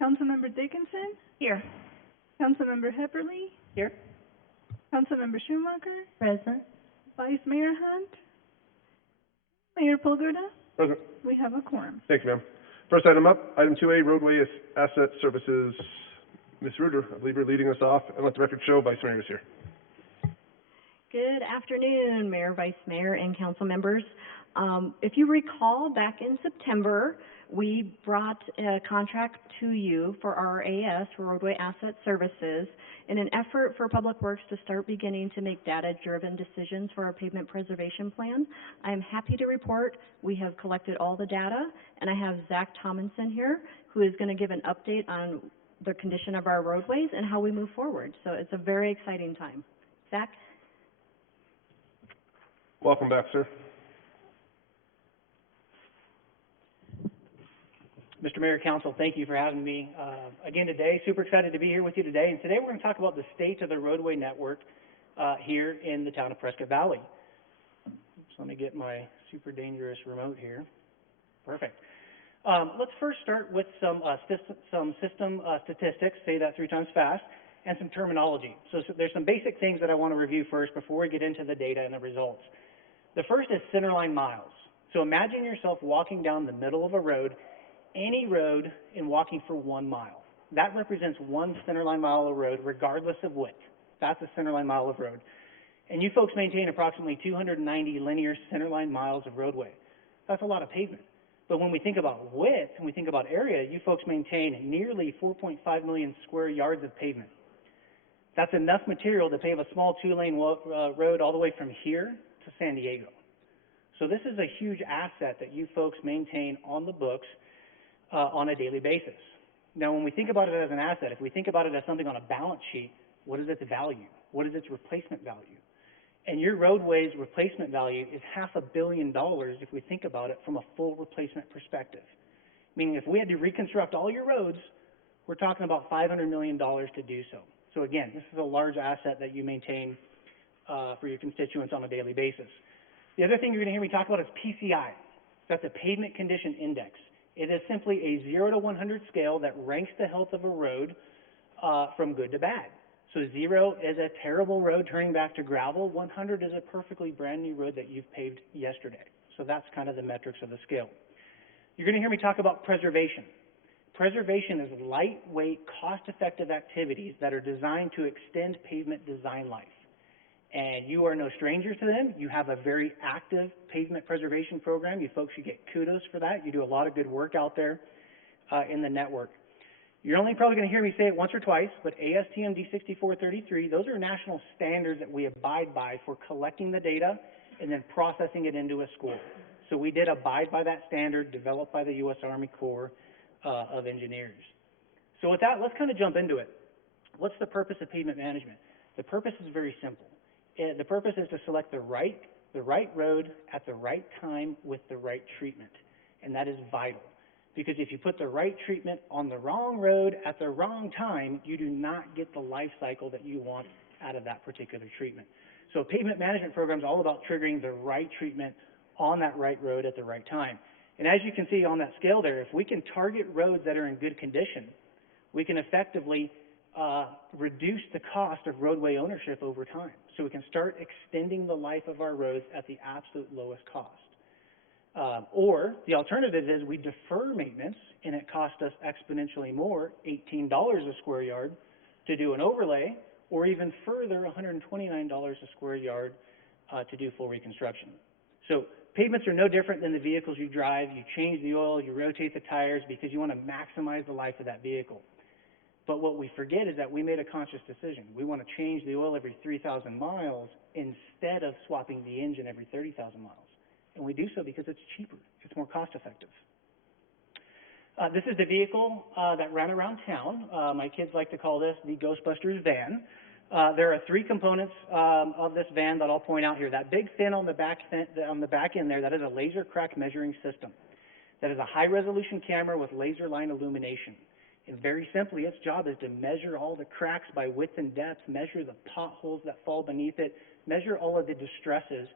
Councilmember Dickinson, Here. Councilmember Hepperly, Here. Councilmember Schumacher, Present. Vice Mayor Hunt, Mayor Pulverda. Present. We have a quorum. Thank you, ma'am. First item up, item 2A, roadway asset services. Ms. Ruder, I believe you're leading us off, and let the record show Vice Mayor is here. Good afternoon, Mayor, Vice Mayor, and council members. If you recall, back in September, we brought a contract to you for our AS, for Roadway Asset Services, in an effort for Public Works to start beginning to make data-driven decisions for our pavement preservation plan. I am happy to report we have collected all the data, and I have Zach Tomlinson here, who is going to give an update on the condition of our roadways and how we move forward. So it's a very exciting time. Zach? Welcome back, sir. Mr. Mayor, Council, thank you for having me again today. Super excited to be here with you today. And today we're going to talk about the state of the roadway network here in the town of Prescott Valley. So let me get my super dangerous remote here. Perfect. Let's first start with some system statistics, say that 3 times fast, and some terminology. So there's some basic things that I want to review first before we get into the data and the results. The first is centerline miles. So imagine yourself walking down the middle of a road, any road, and walking for 1 mile. That represents 1 centerline mile of road, regardless of width. That's a centerline mile of road. And you folks maintain approximately 290 linear centerline miles of roadway. That's a lot of pavement. But when we think about width and we think about area, you folks maintain nearly 4.5 million square yards of pavement. That's enough material to pave a small 2-lane road all the way from here to San Diego. So this is a huge asset that you folks maintain on the books on a daily basis. Now, when we think about it as an asset, if we think about it as something on a balance sheet, what is its value? What is its replacement value? And your roadway's replacement value is $500 million if we think about it from a full replacement perspective. Meaning if we had to reconstruct all your roads, we're talking about $500 million to do so. So again, this is a large asset that you maintain for your constituents on a daily basis. The other thing you're going to hear me talk about is PCI. That's a pavement condition index. It is simply a 0 to 100 scale that ranks the health of a road from good to bad. So 0 is a terrible road turning back to gravel. 100 is a perfectly brand new road that you've paved yesterday. So that's kind of the metrics of the scale. You're going to hear me talk about preservation. Preservation is lightweight, cost-effective activities that are designed to extend pavement design life. And you are no strangers to them. You have a very active pavement preservation program. You folks should get kudos for that. You do a lot of good work out there in the network. You're only probably going to hear me say it once or twice, but ASTM D6433, those are national standards that we abide by for collecting the data and then processing it into a score. So we did abide by that standard developed by the U.S. Army Corps of Engineers. So with that, let's kind of jump into it. What's the purpose of pavement management? The purpose is very simple. The purpose is to select the right road at the right time with the right treatment, and that is vital. Because if you put the right treatment on the wrong road at the wrong time, you do not get the life cycle that you want out of that particular treatment. So a pavement management program is all about triggering the right treatment on that right road at the right time. And as you can see on that scale there, if we can target roads that are in good condition, we can effectively reduce the cost of roadway ownership over time. So we can start extending the life of our roads at the absolute lowest cost. Or the alternative is we defer maintenance and it costs us exponentially more, $18 a square yard, to do an overlay, or even further, $129 a square yard to do full reconstruction. So pavements are no different than the vehicles you drive. You change the oil, you rotate the tires because you want to maximize the life of that vehicle. But what we forget is that we made a conscious decision. We want to change the oil every 3,000 miles instead of swapping the engine every 30,000 miles. And we do so because it's cheaper. It's more cost effective. This is the vehicle that ran around town. My kids like to call this the Ghostbusters van. There are 3 components of this van that I'll point out here. That big fin on the back end there, that is a laser crack measuring system. That is a high resolution camera with laser line illumination. And very simply, its job is to measure all the cracks by width and depth, measure the potholes that fall beneath it, measure all of the distresses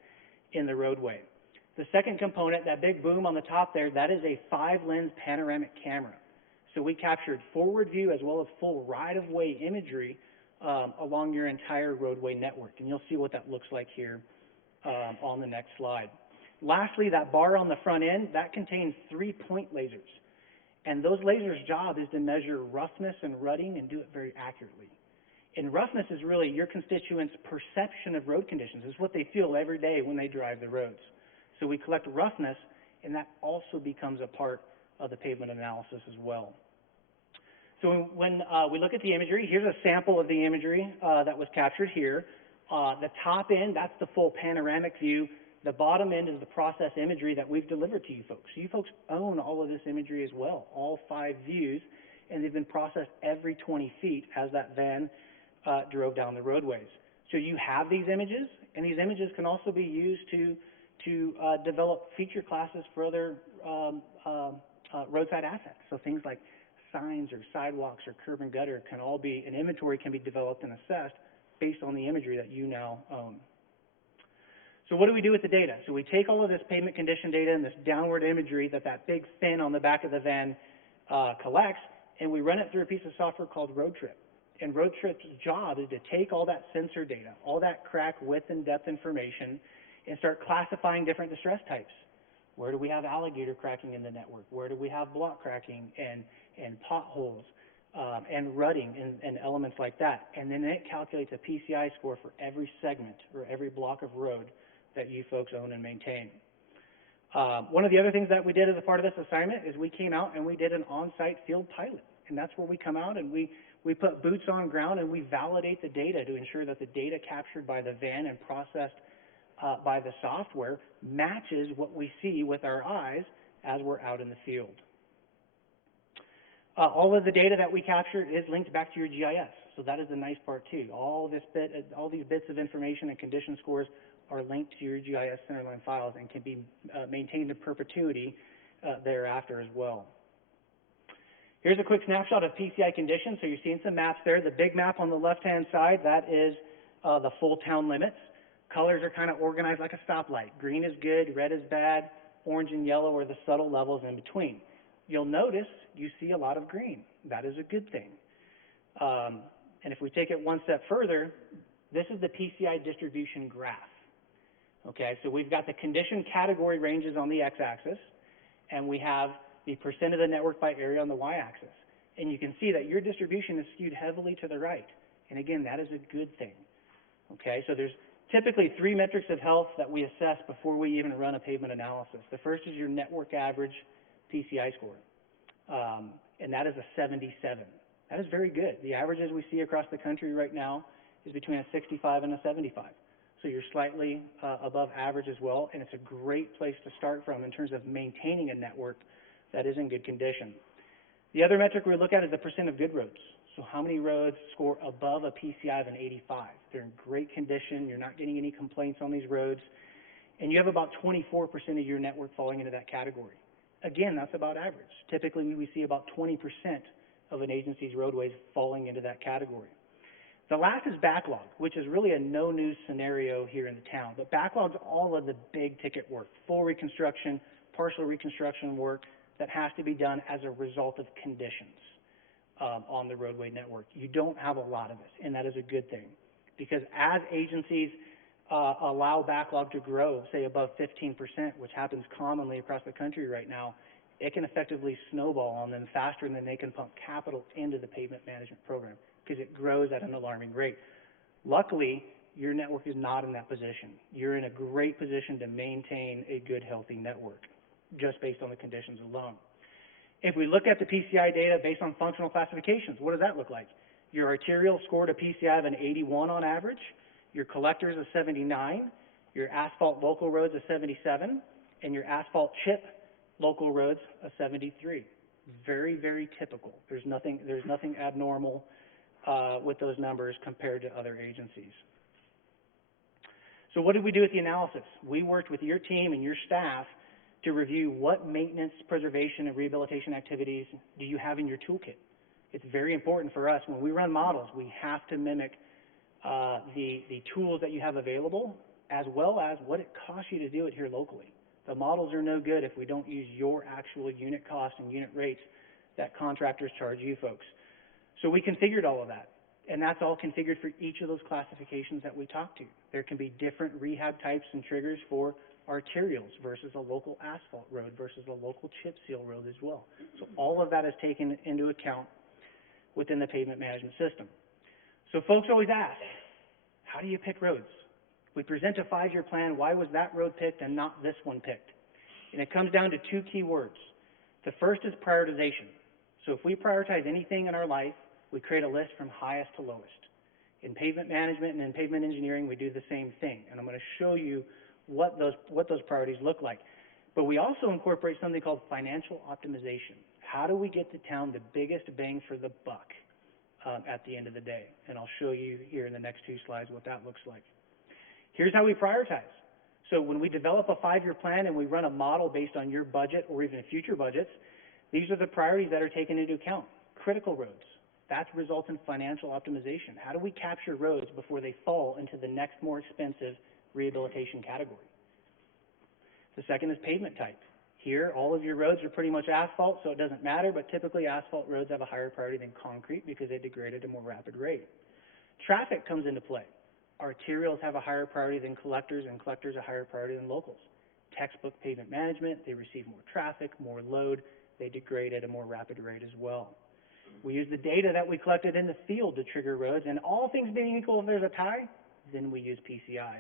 in the roadway. The second component, that big boom on the top there, that is a 5-lens panoramic camera. So we captured forward view as well as full right-of-way imagery along your entire roadway network. And you'll see what that looks like here on the next slide. Lastly, that bar on the front end, that contains 3 point lasers. And those lasers' job is to measure roughness and rutting and do it very accurately. And roughness is really your constituents' perception of road conditions. It's what they feel every day when they drive the roads. So we collect roughness, and that also becomes a part of the pavement analysis as well. So when we look at the imagery, here's a sample of the imagery that was captured here. The top end, that's the full panoramic view. The bottom end is the process imagery that we've delivered to you folks. So you folks own all of this imagery as well, all 5 views, and they've been processed every 20 feet as that van drove down the roadways. So you have these images, and these images can also be used to develop feature classes for other roadside assets. So things like signs or sidewalks or curb and gutter can all be, an inventory can be developed and assessed based on the imagery that you now own. So what do we do with the data? So we take all of this pavement condition data and this downward imagery that big fin on the back of the van collects, and we run it through a piece of software called RoadTrip. And RoadTrip's job is to take all that sensor data, all that crack width and depth information, and start classifying different distress types. Where do we have alligator cracking in the network? Where do we have block cracking and potholes and rutting and elements like that? And then it calculates a PCI score for every segment or every block of road that you folks own and maintain. One of the other things that we did as a part of this assignment is we came out and we did an on-site field pilot. And that's where we come out and we put boots on ground and we validate the data to ensure that the data captured by the van and processed by the software matches what we see with our eyes as we're out in the field. All of the data that we capture is linked back to your GIS. So that is the nice part too. All these bits of information and condition scores are linked to your GIS centerline files and can be maintained in perpetuity thereafter as well. Here's a quick snapshot of PCI conditions. So you're seeing some maps there. The big map on the left-hand side, that is the full town limits. Colors are kind of organized like a stoplight. Green is good, red is bad, orange and yellow are the subtle levels in between. You'll notice you see a lot of green. That is a good thing. And if we take it one step further, this is the PCI distribution graph. Okay, so we've got the condition category ranges on the x-axis, and we have the percent of the network by area on the y-axis. And you can see that your distribution is skewed heavily to the right. And again, that is a good thing. Okay, so there's typically 3 metrics of health that we assess before we even run a pavement analysis. The first is your network average PCI score, and that is a 77. That is very good. The averages we see across the country right now is between a 65 and a 75. So you're slightly above average as well, and it's a great place to start from in terms of maintaining a network that is in good condition. The other metric we look at is the percent of good roads. So how many roads score above a PCI of an 85? They're in great condition. You're not getting any complaints on these roads. And you have about 24% of your network falling into that category. Again, that's about average. Typically, we see about 20% of an agency's roadways falling into that category. The last is backlog, which is really a no-news scenario here in the town. But backlog's all of the big ticket work, full reconstruction, partial reconstruction work that has to be done as a result of conditions on the roadway network. You don't have a lot of it, and that is a good thing. Because as agencies allow backlog to grow, say above 15%, which happens commonly across the country right now, it can effectively snowball on them faster than they can pump capital into the pavement management program because it grows at an alarming rate. Luckily, your network is not in that position. You're in a great position to maintain a good, healthy network just based on the conditions alone. If we look at the PCI data based on functional classifications, what does that look like? Your arterial scored a PCI of an 81 on average, your collectors a 79, your asphalt local roads a 77, and your asphalt chip local roads a 73. Very, very typical. There's nothing abnormal with those numbers compared to other agencies. So what did we do with the analysis? We worked with your team and your staff to review what maintenance, preservation, and rehabilitation activities do you have in your toolkit. It's very important for us. When we run models, we have to mimic the tools that you have available, as well as what it costs you to do it here locally. The models are no good if we don't use your actual unit cost and unit rates that contractors charge you folks. So we configured all of that, and that's all configured for each of those classifications that we talked to. There can be different rehab types and triggers for arterials versus a local asphalt road versus a local chip seal road as well. So all of that is taken into account within the pavement management system. So folks always ask, how do you pick roads? We present a 5-year plan. Why was that road picked and not this one picked? And it comes down to 2 key words. The first is prioritization. So if we prioritize anything in our life, we create a list from highest to lowest. In pavement management and in pavement engineering, we do the same thing. And I'm going to show you what those priorities look like. But we also incorporate something called financial optimization. How do we get the town the biggest bang for the buck at the end of the day? And I'll show you here in the next 2 slides what that looks like. Here's how we prioritize. So when we develop a 5-year plan and we run a model based on your budget or even future budgets, these are the priorities that are taken into account. Critical roads. That results in financial optimization. How do we capture roads before they fall into the next more expensive rehabilitation category? The second is pavement type. Here, all of your roads are pretty much asphalt, so it doesn't matter, but typically asphalt roads have a higher priority than concrete because they degrade at a more rapid rate. Traffic comes into play. Arterials have a higher priority than collectors, and collectors a higher priority than locals. Textbook pavement management, they receive more traffic, more load, they degrade at a more rapid rate as well. We use the data that we collected in the field to trigger roads, and all things being equal, if there's a tie, then we use PCI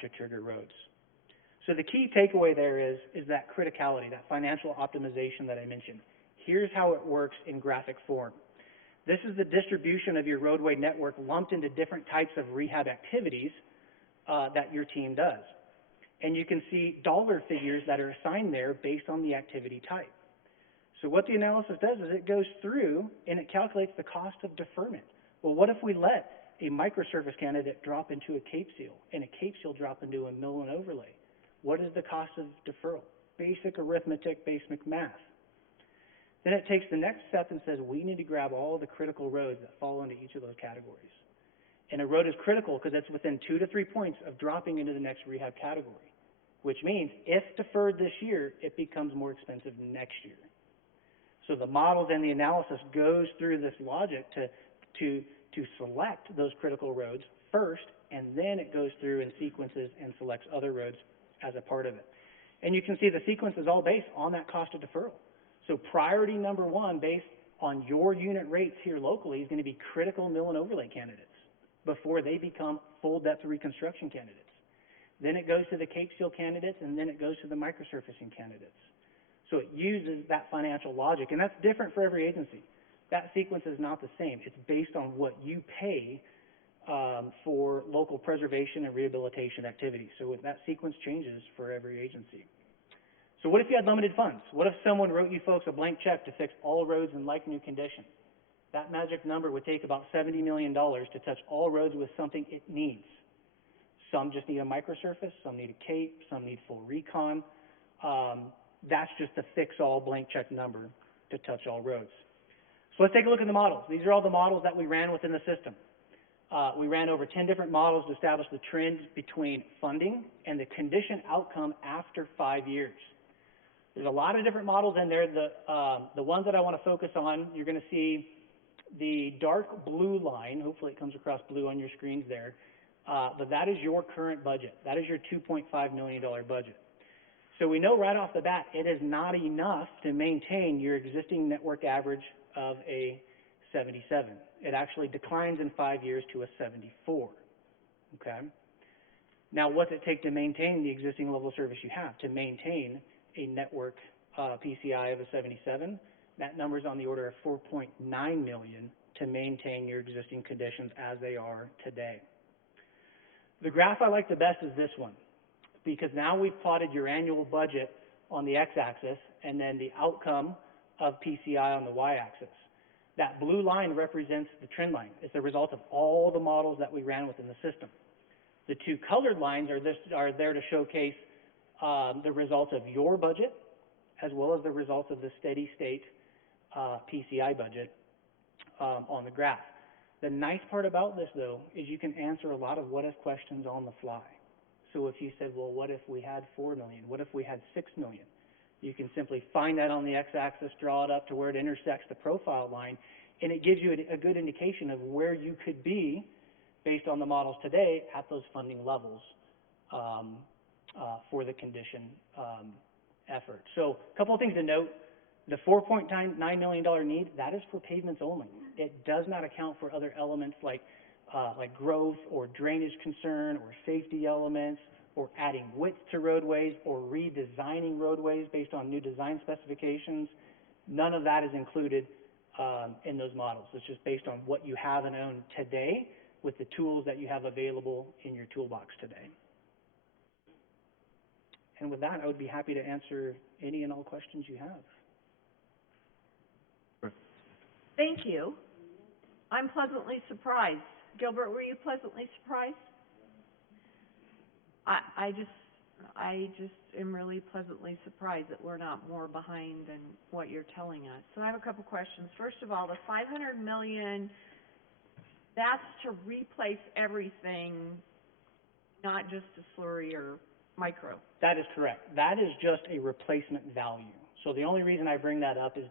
to trigger roads. So the key takeaway there is that criticality, that financial optimization that I mentioned. Here's how it works in graphic form. This is the distribution of your roadway network lumped into different types of rehab activities that your team does. And you can see dollar figures that are assigned there based on the activity type. So what the analysis does is it goes through and it calculates the cost of deferment. Well, what if we let a microsurface candidate drop into a cape seal and a cape seal drop into a mill and overlay? What is the cost of deferral? Basic arithmetic, basic math. Then it takes the next step and says, we need to grab all the critical roads that fall into each of those categories. And a road is critical because it's within 2 to 3 points of dropping into the next rehab category, which means if deferred this year, it becomes more expensive next year. So the models and the analysis goes through this logic to select those critical roads first, and then it goes through and sequences and selects other roads as a part of it. And you can see the sequence is all based on that cost of deferral. So priority number 1, based on your unit rates here locally, is going to be critical mill and overlay candidates before they become full depth reconstruction candidates. Then it goes to the cape seal candidates, and then it goes to the microsurfacing candidates. So it uses that financial logic, and that's different for every agency. That sequence is not the same. It's based on what you pay for local preservation and rehabilitation activities. So that sequence changes for every agency. So what if you had limited funds? What if someone wrote you folks a blank check to fix all roads in like-new condition? That magic number would take about $70 million to touch all roads with something it needs. Some just need a microsurface, some need a cape, some need full recon. That's just a fix-all blank check number to touch all roads. So let's take a look at the models. These are all the models that we ran within the system. We ran over 10 different models to establish the trends between funding and the condition outcome after 5 years. There's a lot of different models in there. The ones that I want to focus on, you're going to see the dark blue line. Hopefully it comes across blue on your screens there. But that is your current budget. That is your $2.5 million budget. So we know right off the bat it is not enough to maintain your existing network average of a 77. It actually declines in 5 years to a 74. Okay? Now, what's it take to maintain the existing level of service you have? To maintain a network PCI of a 77, that number is on the order of $4.9 million to maintain your existing conditions as they are today. The graph I like the best is this one, because now we've plotted your annual budget on the x-axis and then the outcome of PCI on the y-axis. That blue line represents the trend line. It's the result of all the models that we ran within the system. The 2 colored lines are there to showcase the results of your budget as well as the results of the steady state PCI budget on the graph. The nice part about this, though, is you can answer a lot of what-if questions on the fly. So if you said, well, what if we had $4 million? What if we had $6 million? You can simply find that on the x-axis, draw it up to where it intersects the profile line, and it gives you a good indication of where you could be based on the models today at those funding levels for the condition effort. So a couple of things to note. The $4.9 million need, that is for pavements only. It does not account for other elements like growth or drainage concern or safety elements or adding width to roadways or redesigning roadways based on new design specifications. None of that is included in those models. It's just based on what you have and own today with the tools that you have available in your toolbox today. And with that, I would be happy to answer any and all questions you have. Thank you. I'm pleasantly surprised. Gilbert, were you pleasantly surprised? I just am really pleasantly surprised that we're not more behind than what you're telling us. So I have a couple questions. First of all, the $500 million, that's to replace everything, not just a slurry or micro. That is correct. That is just a replacement value. So the only reason I bring that up is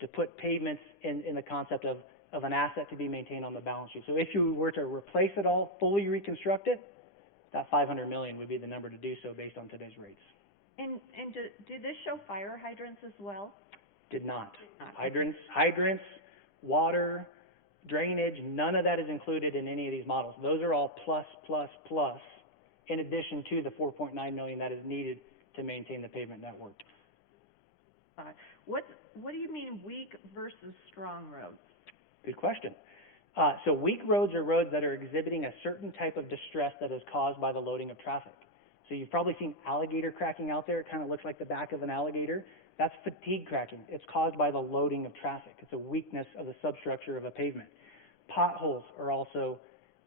to put pavements in the concept of an asset to be maintained on the balance sheet. So if you were to replace it all, fully reconstruct it, that $500 million would be the number to do so based on today's rates. And do this show fire hydrants as well? Did not. Did not. Hydrants, water, drainage, none of that is included in any of these models. Those are all plus, in addition to the $4.9 million that is needed to maintain the pavement network. What do you mean weak versus strong roads? Good question. So weak roads are roads that are exhibiting a certain type of distress that is caused by the loading of traffic. So you've probably seen alligator cracking out there. It kind of looks like the back of an alligator. That's fatigue cracking. It's caused by the loading of traffic. It's a weakness of the substructure of a pavement. Potholes are also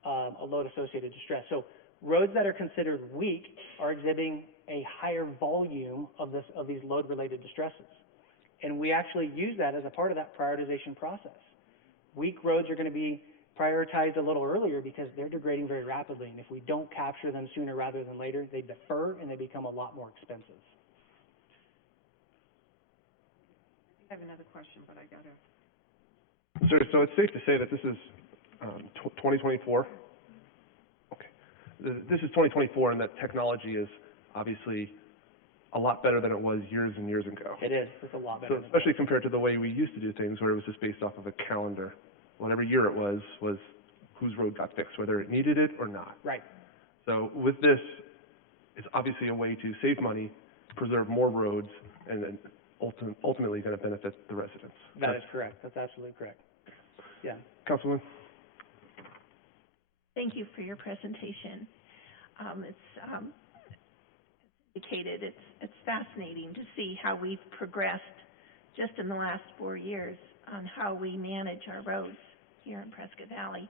a load-associated distress. So roads that are considered weak are exhibiting a higher volume of these load-related distresses. And we actually use that as a part of that prioritization process. Weak roads are going to be prioritized a little earlier because they're degrading very rapidly. And if we don't capture them sooner rather than later, they defer and they become a lot more expensive. I have another question, but I got to... Sir, so it's safe to say that this is 2024? Okay. This is 2024 and that technology is obviously a lot better than it was years and years ago. It is. It's a lot better. So especially compared to the way we used to do things where it was just based off of a calendar. Whatever year it was whose road got fixed, whether it needed it or not. Right. So with this, it's obviously a way to save money, preserve more roads, and then ultimately going to benefit the residents. That is correct. That's absolutely correct. Yeah. Councilwoman? Thank you for your presentation. It's indicated it's fascinating to see how we've progressed just in the last 4 years on how we manage our roads here in Prescott Valley.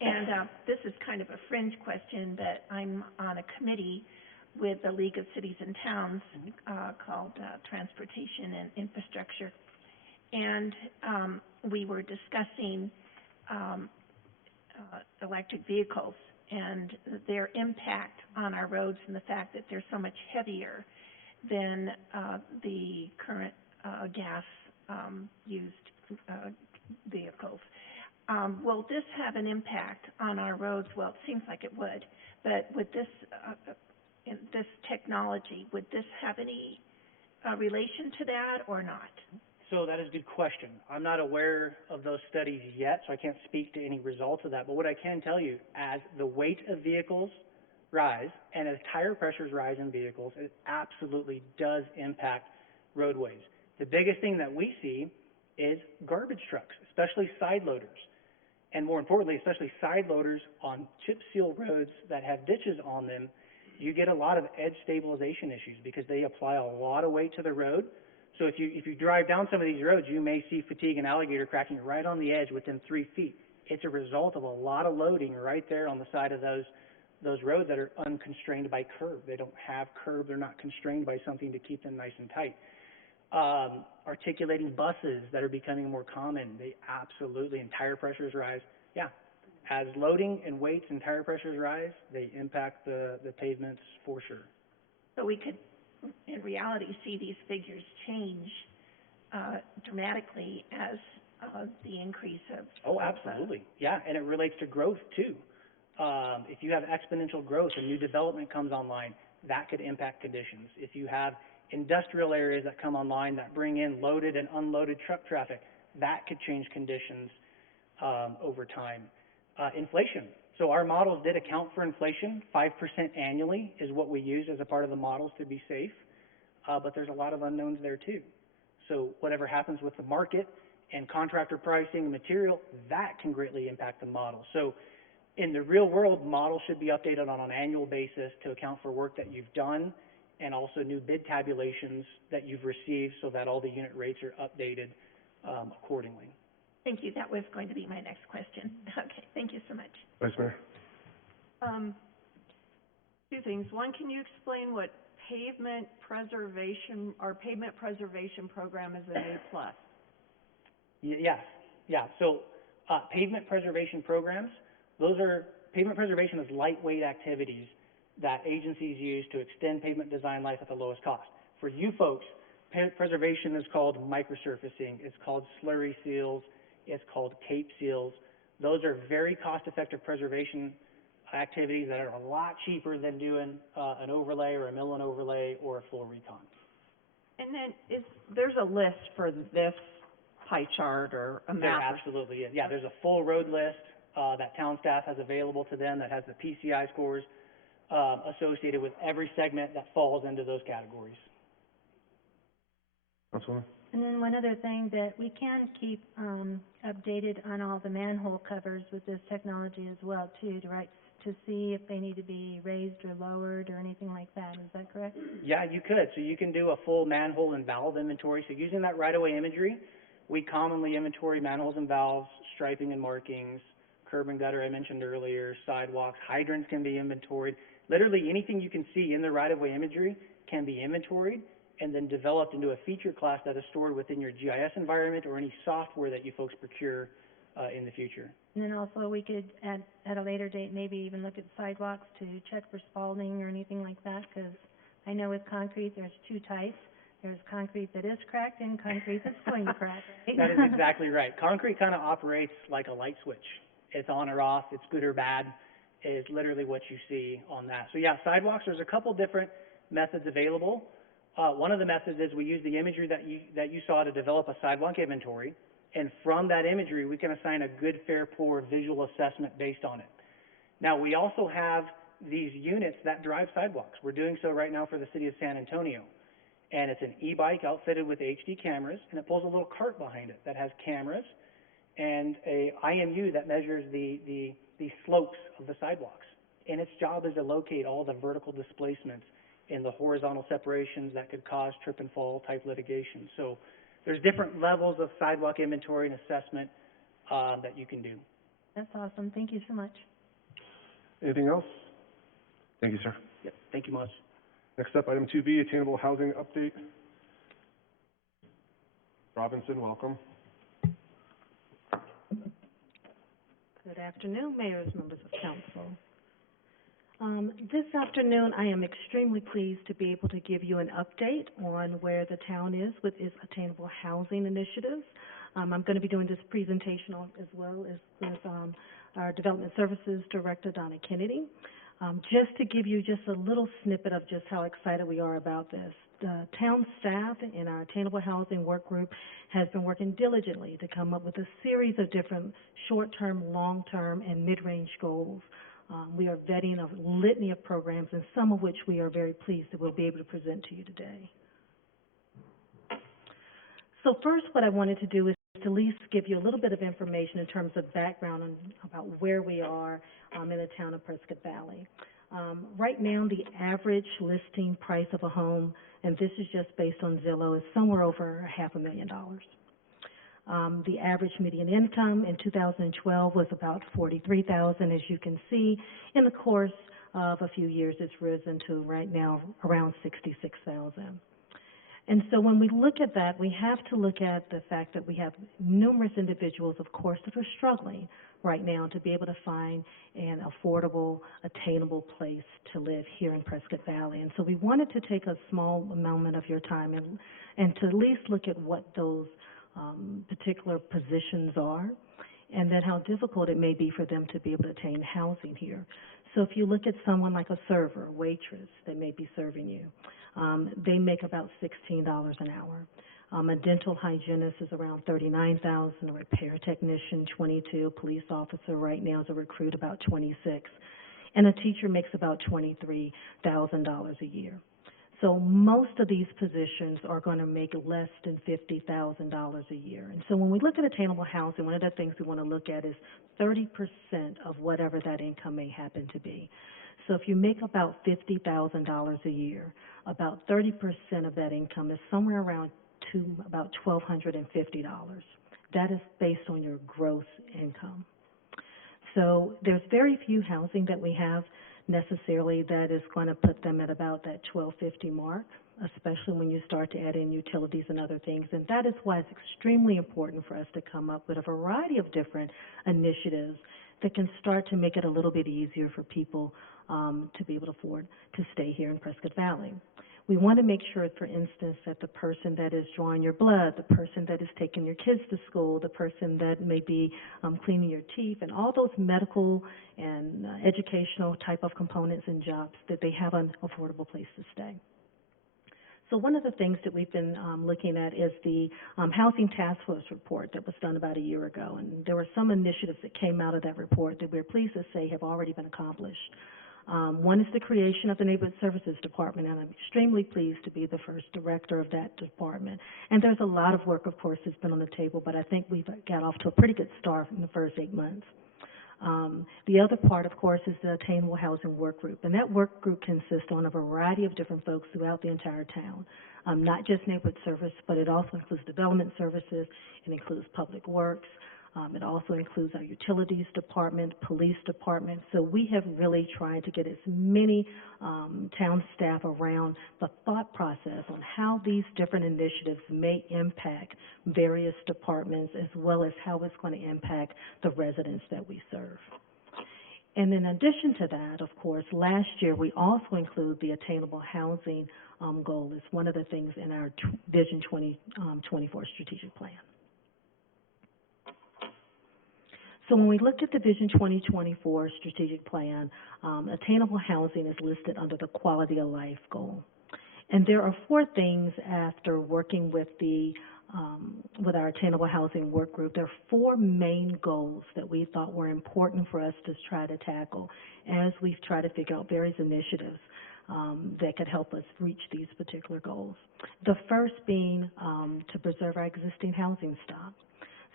And this is kind of a fringe question, but I'm on a committee with the League of Cities and Towns called Transportation and Infrastructure. And we were discussing electric vehicles and their impact on our roads and the fact that they're so much heavier than the current gas used vehicles. Will this have an impact on our roads? Well, it seems like it would, but with this technology, would this have any relation to that or not? So that is a good question. I'm not aware of those studies yet, so I can't speak to any results of that. But what I can tell you, as the weight of vehicles rise and as tire pressures rise in vehicles, it absolutely does impact roadways. The biggest thing that we see is garbage trucks, especially side loaders. And more importantly, especially side loaders on chip seal roads that have ditches on them, you get a lot of edge stabilization issues because they apply a lot of weight to the road. So if you drive down some of these roads, you may see fatigue and alligator cracking right on the edge within 3 feet. It's a result of a lot of loading right there on the side of those roads that are unconstrained by curb. They don't have curb. They're not constrained by something to keep them nice and tight. Articulating buses that are becoming more common, they absolutely, and tire pressures rise. Yeah, as loading and weights and tire pressures rise, they impact the pavements for sure. So we could in reality, see these figures change, dramatically as, the increase of. Oh, absolutely, yeah, and it relates to growth too. If you have exponential growth and new development comes online, that could impact conditions. If you have industrial areas that come online that bring in loaded and unloaded truck traffic, that could change conditions, over time. Inflation. So our models did account for inflation. 5% annually is what we used as a part of the models to be safe. But there's a lot of unknowns there too. So whatever happens with the market and contractor pricing and material, that can greatly impact the model. So in the real world, models should be updated on an annual basis to account for work that you've done and also new bid tabulations that you've received so that all the unit rates are updated, accordingly. Thank you, that was going to be my next question. Okay, thank you so much. Vice Mayor? Two things. One, can you explain what pavement preservation program is a new plus? Yes, yeah. So, pavement preservation programs, pavement preservation is lightweight activities that agencies use to extend pavement design life at the lowest cost. For you folks, preservation is called microsurfacing, it's called slurry seals, it's called cape seals. Those are very cost-effective preservation activities that are a lot cheaper than doing an overlay or a mill and overlay or a full recon. And then there's a list for this pie chart or a There map? absolutely is. Yeah, there's a full road list that town staff has available to them that has the PCI scores associated with every segment that falls into those categories. Councilwoman? And then one other thing, that we can keep updated on all the manhole covers with this technology as well too, to see if they need to be raised or lowered or anything like that. Is that correct? Yeah, you could. So you can do a full manhole and valve inventory. So using that right-of-way imagery, we commonly inventory manholes and valves, striping and markings, curb and gutter I mentioned earlier, sidewalks, hydrants can be inventoried. Literally anything you can see in the right-of-way imagery can be inventoried and then developed into a feature class that is stored within your GIS environment or any software that you folks procure in the future. And then also we could, at a later date, maybe even look at sidewalks to check for spalling or anything like that, because I know with concrete there's two types. There's concrete that is cracked and concrete that's going to crack, right? That is exactly right. Concrete kind of operates like a light switch. It's on or off, it's good or bad, is literally what you see on that. So yeah, sidewalks, there's a couple different methods available. One of the methods is we use the imagery that you saw to develop a sidewalk inventory, and from that imagery we can assign a good, fair, poor visual assessment based on it. Now we also have these units that drive sidewalks. We're doing so right now for the city of San Antonio. And it's an e-bike outfitted with HD cameras, and it pulls a little cart behind it that has cameras and a IMU that measures the slopes of the sidewalks. And its job is to locate all the vertical displacements in the horizontal separations that could cause trip and fall type litigation. So there's different levels of sidewalk inventory and assessment that you can do. That's awesome. Thank you so much. Anything else? Thank you, sir. Yep. Thank you much. Next up, item 2B, attainable housing update. Robinson, welcome. Good afternoon, mayors, members of council. This afternoon, I am extremely pleased to be able to give you an update on where the town is with its attainable housing initiatives. I'm going to be doing this presentation as well as with our Development Services Director, Donna Kennedy. Just to give you just a little snippet of just how excited we are about this. The town staff in our Attainable Housing Work Group has been working diligently to come up with a series of different short-term, long-term, and mid-range goals. We are vetting a litany of programs, and some of which we are very pleased that we'll be able to present to you today. So first, what I wanted to do is to at least give you a little bit of information in terms of background about where we are in the town of Prescott Valley. Right now, the average listing price of a home, and this is just based on Zillow, is somewhere over $500,000. The average median income in 2012 was about $43,000. As you can see, in the course of a few years, it's risen to right now around $66,000. And so when we look at that, we have to look at the fact that we have numerous individuals, of course, that are struggling right now to be able to find an affordable, attainable place to live here in Prescott Valley. And so we wanted to take a small moment of your time and to at least look at what those particular positions are, and then how difficult it may be for them to be able to attain housing here. So if you look at someone like a server, a waitress that may be serving you, they make about $16 an hour. A dental hygienist is around $39,000, a repair technician, $22,000, police officer right now is a recruit about $26,000, and a teacher makes about $23,000 a year. So most of these positions are going to make less than $50,000 a year. And so when we look at attainable housing, one of the things we want to look at is 30% of whatever that income may happen to be. So if you make about $50,000 a year, about 30% of that income is somewhere around about $1,250. That is based on your gross income. So there's very few housing that we have necessarily that is going to put them at about that $1,250 mark, especially when you start to add in utilities and other things. And that is why it's extremely important for us to come up with a variety of different initiatives that can start to make it a little bit easier for people to be able to afford to stay here in Prescott Valley. We want to make sure, for instance, that the person that is drawing your blood, the person that is taking your kids to school, the person that may be cleaning your teeth, and all those medical and educational type of components and jobs, that they have an affordable place to stay. So one of the things that we've been looking at is the Housing Task Force report that was done about a year ago. And there were some initiatives that came out of that report that we're pleased to say have already been accomplished. One is the creation of the Neighborhood Services Department, and I'm extremely pleased to be the first director of that department. And there's a lot of work, of course, that's been on the table, but I think we've got off to a pretty good start in the first 8 months. The other part, of course, is the Attainable Housing Work Group, and that work group consists on a variety of different folks throughout the entire town, not just neighborhood service, but it also includes development services, it includes public works, it also includes our utilities department, police department. So we have really tried to get as many town staff around the thought process on how these different initiatives may impact various departments, as well as how it's going to impact the residents that we serve. And in addition to that, of course, last year we also include the attainable housing goal as one of the things in our Vision 2024 strategic plan. So when we look at the Vision 2024 strategic plan, attainable housing is listed under the quality of life goal. And there are 4 things after working with our attainable housing work group. There are 4 main goals that we thought were important for us to try to tackle as we've tried to figure out various initiatives that could help us reach these particular goals. The first being to preserve our existing housing stock.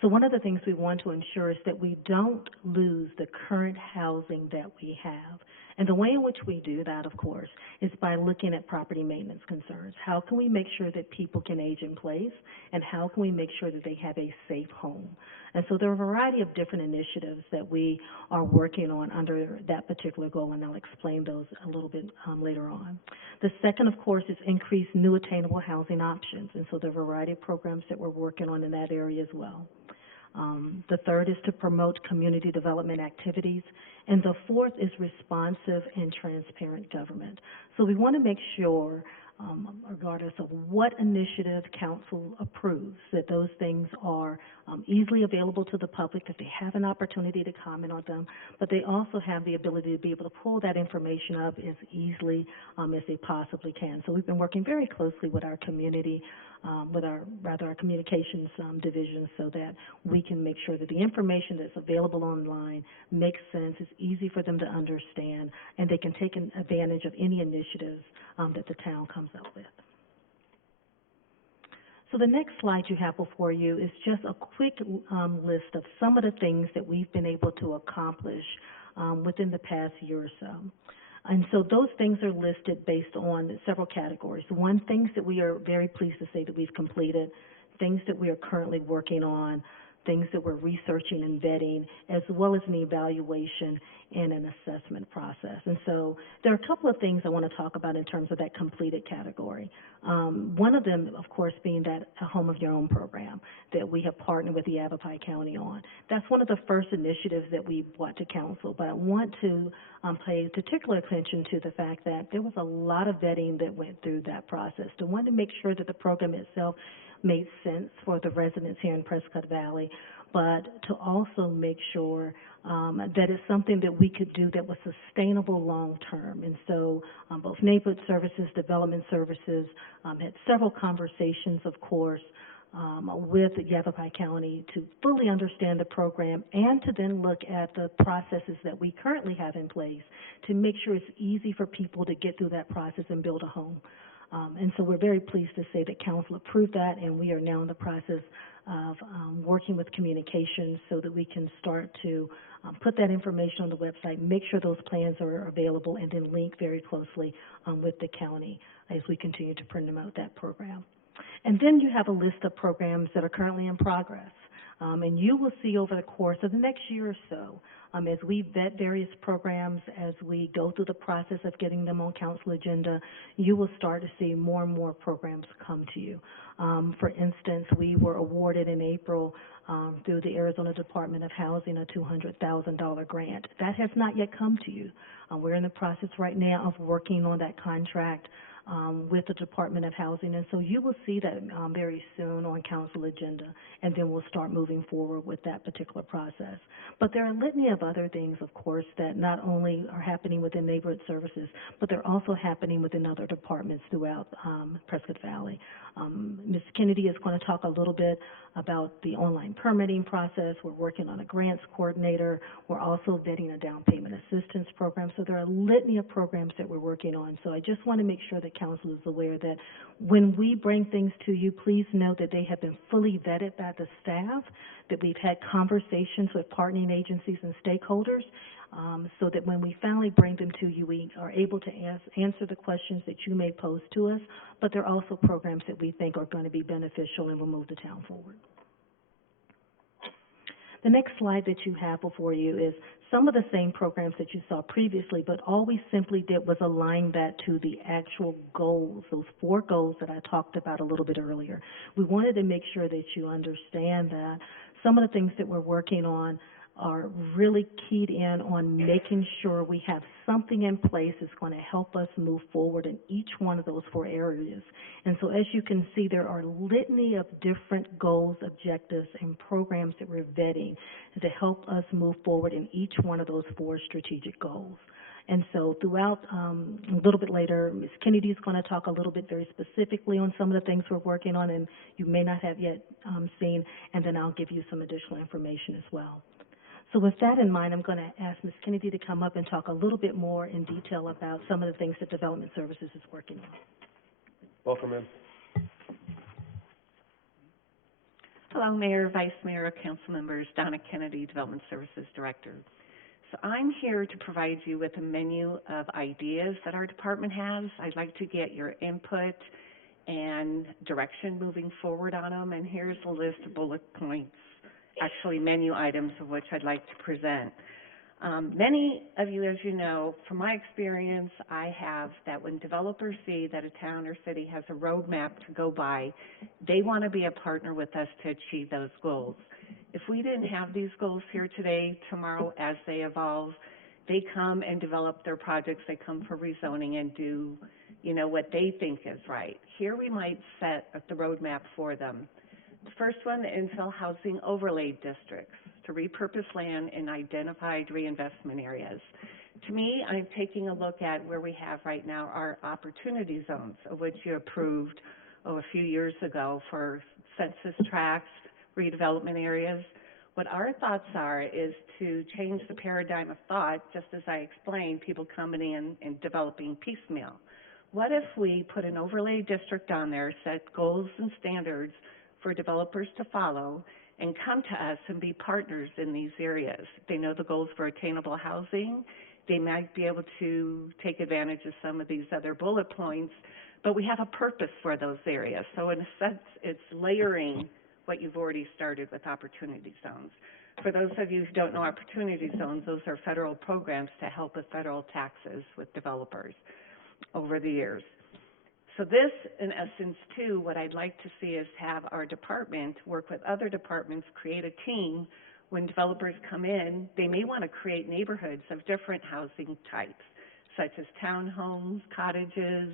So one of the things we want to ensure is that we don't lose the current housing that we have. And the way in which we do that, of course, is by looking at property maintenance concerns. How can we make sure that people can age in place, and how can we make sure that they have a safe home? And so there are a variety of different initiatives that we are working on under that particular goal, and I'll explain those a little bit later on. The second, of course, is increase new attainable housing options, and so there are a variety of programs that we're working on in that area as well. The third is to promote community development activities, and the fourth is responsive and transparent government. So we want to make sure, regardless of what initiative council approves, that those things are easily available to the public, that they have an opportunity to comment on them, but they also have the ability to be able to pull that information up as easily as they possibly can. So we've been working very closely with our community, with our communications division, so that we can make sure that the information that's available online makes sense, is easy for them to understand, and they can take advantage of any initiatives that the town comes up with. So the next slide you have before you is just a quick list of some of the things that we've been able to accomplish within the past year or so. And so those things are listed based on several categories. One, things that we are very pleased to say that we've completed, things that we are currently working on, things that we're researching and vetting, as well as an evaluation and an assessment process. And so there are a couple of things I want to talk about in terms of that completed category. One of them, of course, being that a Home of Your Own program that we have partnered with the Yavapai County on. That's one of the first initiatives that we brought to council, but I want to pay particular attention to the fact that there was a lot of vetting that went through that process. To want to make sure that the program itself made sense for the residents here in Prescott Valley, but to also make sure that it's something that we could do that was sustainable long term. And so both neighborhood services, development services, had several conversations, of course, with Yavapai County to fully understand the program and to then look at the processes that we currently have in place to make sure it's easy for people to get through that process and build a home. And so we're very pleased to say that council approved that, and we are now in the process of working with communications so that we can start to put that information on the website, make sure those plans are available, and then link very closely with the county as we continue to promote that program. And then you have a list of programs that are currently in progress. And you will see over the course of the next year or so, as we vet various programs, as we go through the process of getting them on council agenda, you will start to see more and more programs come to you. For instance, we were awarded in April through the Arizona Department of Housing a $200,000 grant. That has not yet come to you. We're in the process right now of working on that contract with the Department of Housing, and so you will see that very soon on council agenda, and then we'll start moving forward with that particular process. But there are a litany of other things, of course, that not only are happening within neighborhood services, but they're also happening within other departments throughout Prescott Valley. Ms. Kennedy is going to talk a little bit about the online permitting process. We're working on a grants coordinator. We're also vetting a down payment assistance program. So there are a litany of programs that we're working on. So I just want to make sure that council is aware that when we bring things to you, please know that they have been fully vetted by the staff, that we've had conversations with partnering agencies and stakeholders, so that when we finally bring them to you, we are able to answer the questions that you may pose to us, but they're also programs that we think are going to be beneficial and will move the town forward. The next slide that you have before you is some of the same programs that you saw previously, but all we simply did was align that to the actual goals, those 4 goals that I talked about a little bit earlier. We wanted to make sure that you understand that some of the things that we're working on are really keyed in on making sure we have something in place that's going to help us move forward in each one of those 4 areas. And so as you can see, there are a litany of different goals, objectives, and programs that we're vetting to help us move forward in each one of those 4 strategic goals. And so throughout, a little bit later, Ms. Kennedy is going to talk a little bit very specifically on some of the things we're working on and you may not have yet seen, and then I'll give you some additional information as well. So with that in mind, I'm going to ask Ms. Kennedy to come up and talk a little bit more in detail about some of the things that Development Services is working on. Welcome, ma'am. Hello, Mayor, Vice Mayor, Council members, Donna Kennedy, Development Services Director. So I'm here to provide you with a menu of ideas that our department has. I'd like to get your input and direction moving forward on them, and here's a list of bullet points, actually menu items of which I'd like to present. Many of you, as you know, from my experience, I have that when developers see that a town or city has a roadmap to go by, they want to be a partner with us to achieve those goals. If we didn't have these goals here today, tomorrow as they evolve, they come and develop their projects, they come for rezoning and do, you know, what they think is right. Here we might set the roadmap for them. The first one, the infill housing overlay districts, to repurpose land in identified reinvestment areas. To me, I'm taking a look at where we have right now our opportunity zones, of which you approved a few years ago for census tracts, redevelopment areas. What our thoughts are is to change the paradigm of thought, just as I explained, people coming in and developing piecemeal. What if we put an overlay district on there, set goals and standards for developers to follow, and come to us and be partners in these areas? They know the goals for attainable housing. They might be able to take advantage of some of these other bullet points, but we have a purpose for those areas. So in a sense, it's layering what you've already started with opportunity zones. For those of you who don't know opportunity zones, those are federal programs to help with federal taxes with developers over the years. So this, in essence, too, what I'd like to see is have our department work with other departments, create a team. When developers come in, they may want to create neighborhoods of different housing types, such as townhomes, cottages,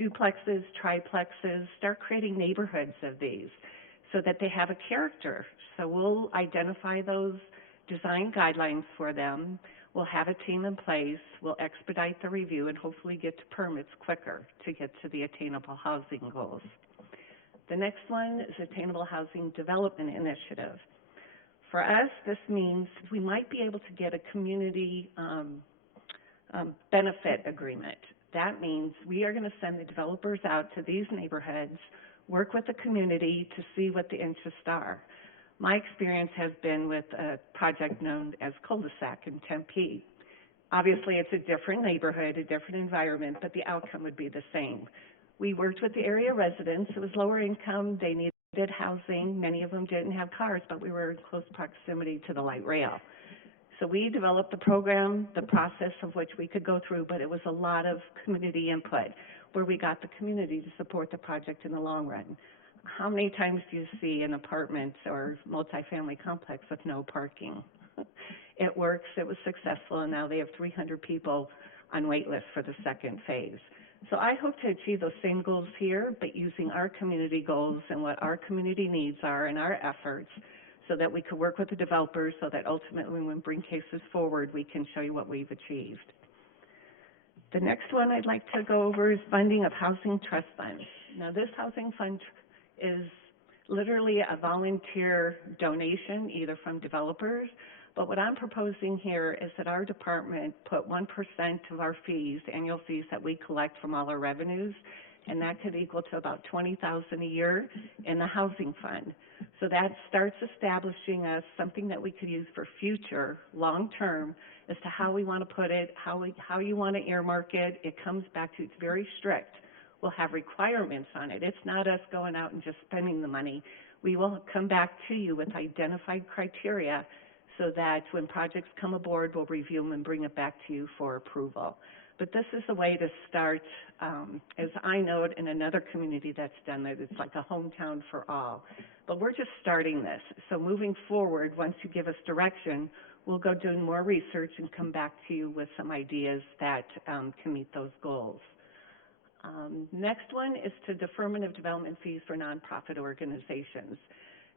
duplexes, triplexes. Start creating neighborhoods of these so that they have a character. So we'll identify those design guidelines for them. We'll have a team in place. We'll expedite the review and hopefully get to permits quicker to get to the attainable housing goals. The next one is Attainable Housing Development Initiative. For us, this means we might be able to get a community benefit agreement. That means we are going to send the developers out to these neighborhoods, work with the community to see what the interests are. My experience has been with a project known as Cul-de-sac in Tempe. Obviously, it's a different neighborhood, a different environment, but the outcome would be the same. We worked with the area residents. It was lower income. They needed housing. Many of them didn't have cars, but we were in close proximity to the light rail. So we developed the program, the process of which we could go through, but it was a lot of community input where we got the community to support the project in the long run. How many times do you see an apartment or multifamily complex with no parking? It works, it was successful, and now they have 300 people on wait list for the second phase. So I hope to achieve those same goals here, but using our community goals and what our community needs are in our efforts so that we could work with the developers so that ultimately when we bring cases forward, we can show you what we've achieved. The next one I'd like to go over is funding of housing trust funds. Now this housing fund is literally a volunteer donation, either from developers, but what I'm proposing here is that our department put 1% of our fees, annual fees that we collect from all our revenues, and that could equal to about $20,000 a year in the housing fund. So that starts establishing us something that we could use for future, long-term, as to how we want to put it, how you want to earmark it. It comes back to, it's very strict. We'll have requirements on it. It's not us going out and just spending the money. We will come back to you with identified criteria so that when projects come aboard, we'll review them and bring it back to you for approval. But this is a way to start, as I know it in another community that's done it, it's like a hometown for all. But we're just starting this. So moving forward, once you give us direction, we'll go do more research and come back to you with some ideas that can meet those goals. Next one is to deferment of development fees for nonprofit organizations.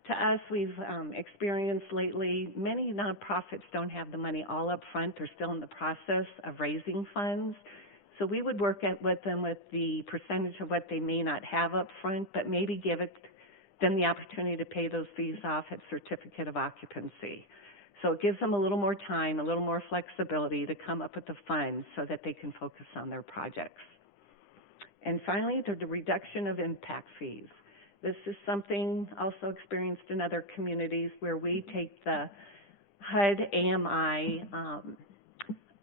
To us, we've experienced lately, many nonprofits don't have the money all up front. They're still in the process of raising funds. So we would work with them with the percentage of what they may not have up front, but maybe give them the opportunity to pay those fees off at certificate of occupancy. So it gives them a little more time, a little more flexibility to come up with the funds so that they can focus on their projects. And finally, the reduction of impact fees. This is something also experienced in other communities where we take the HUD AMI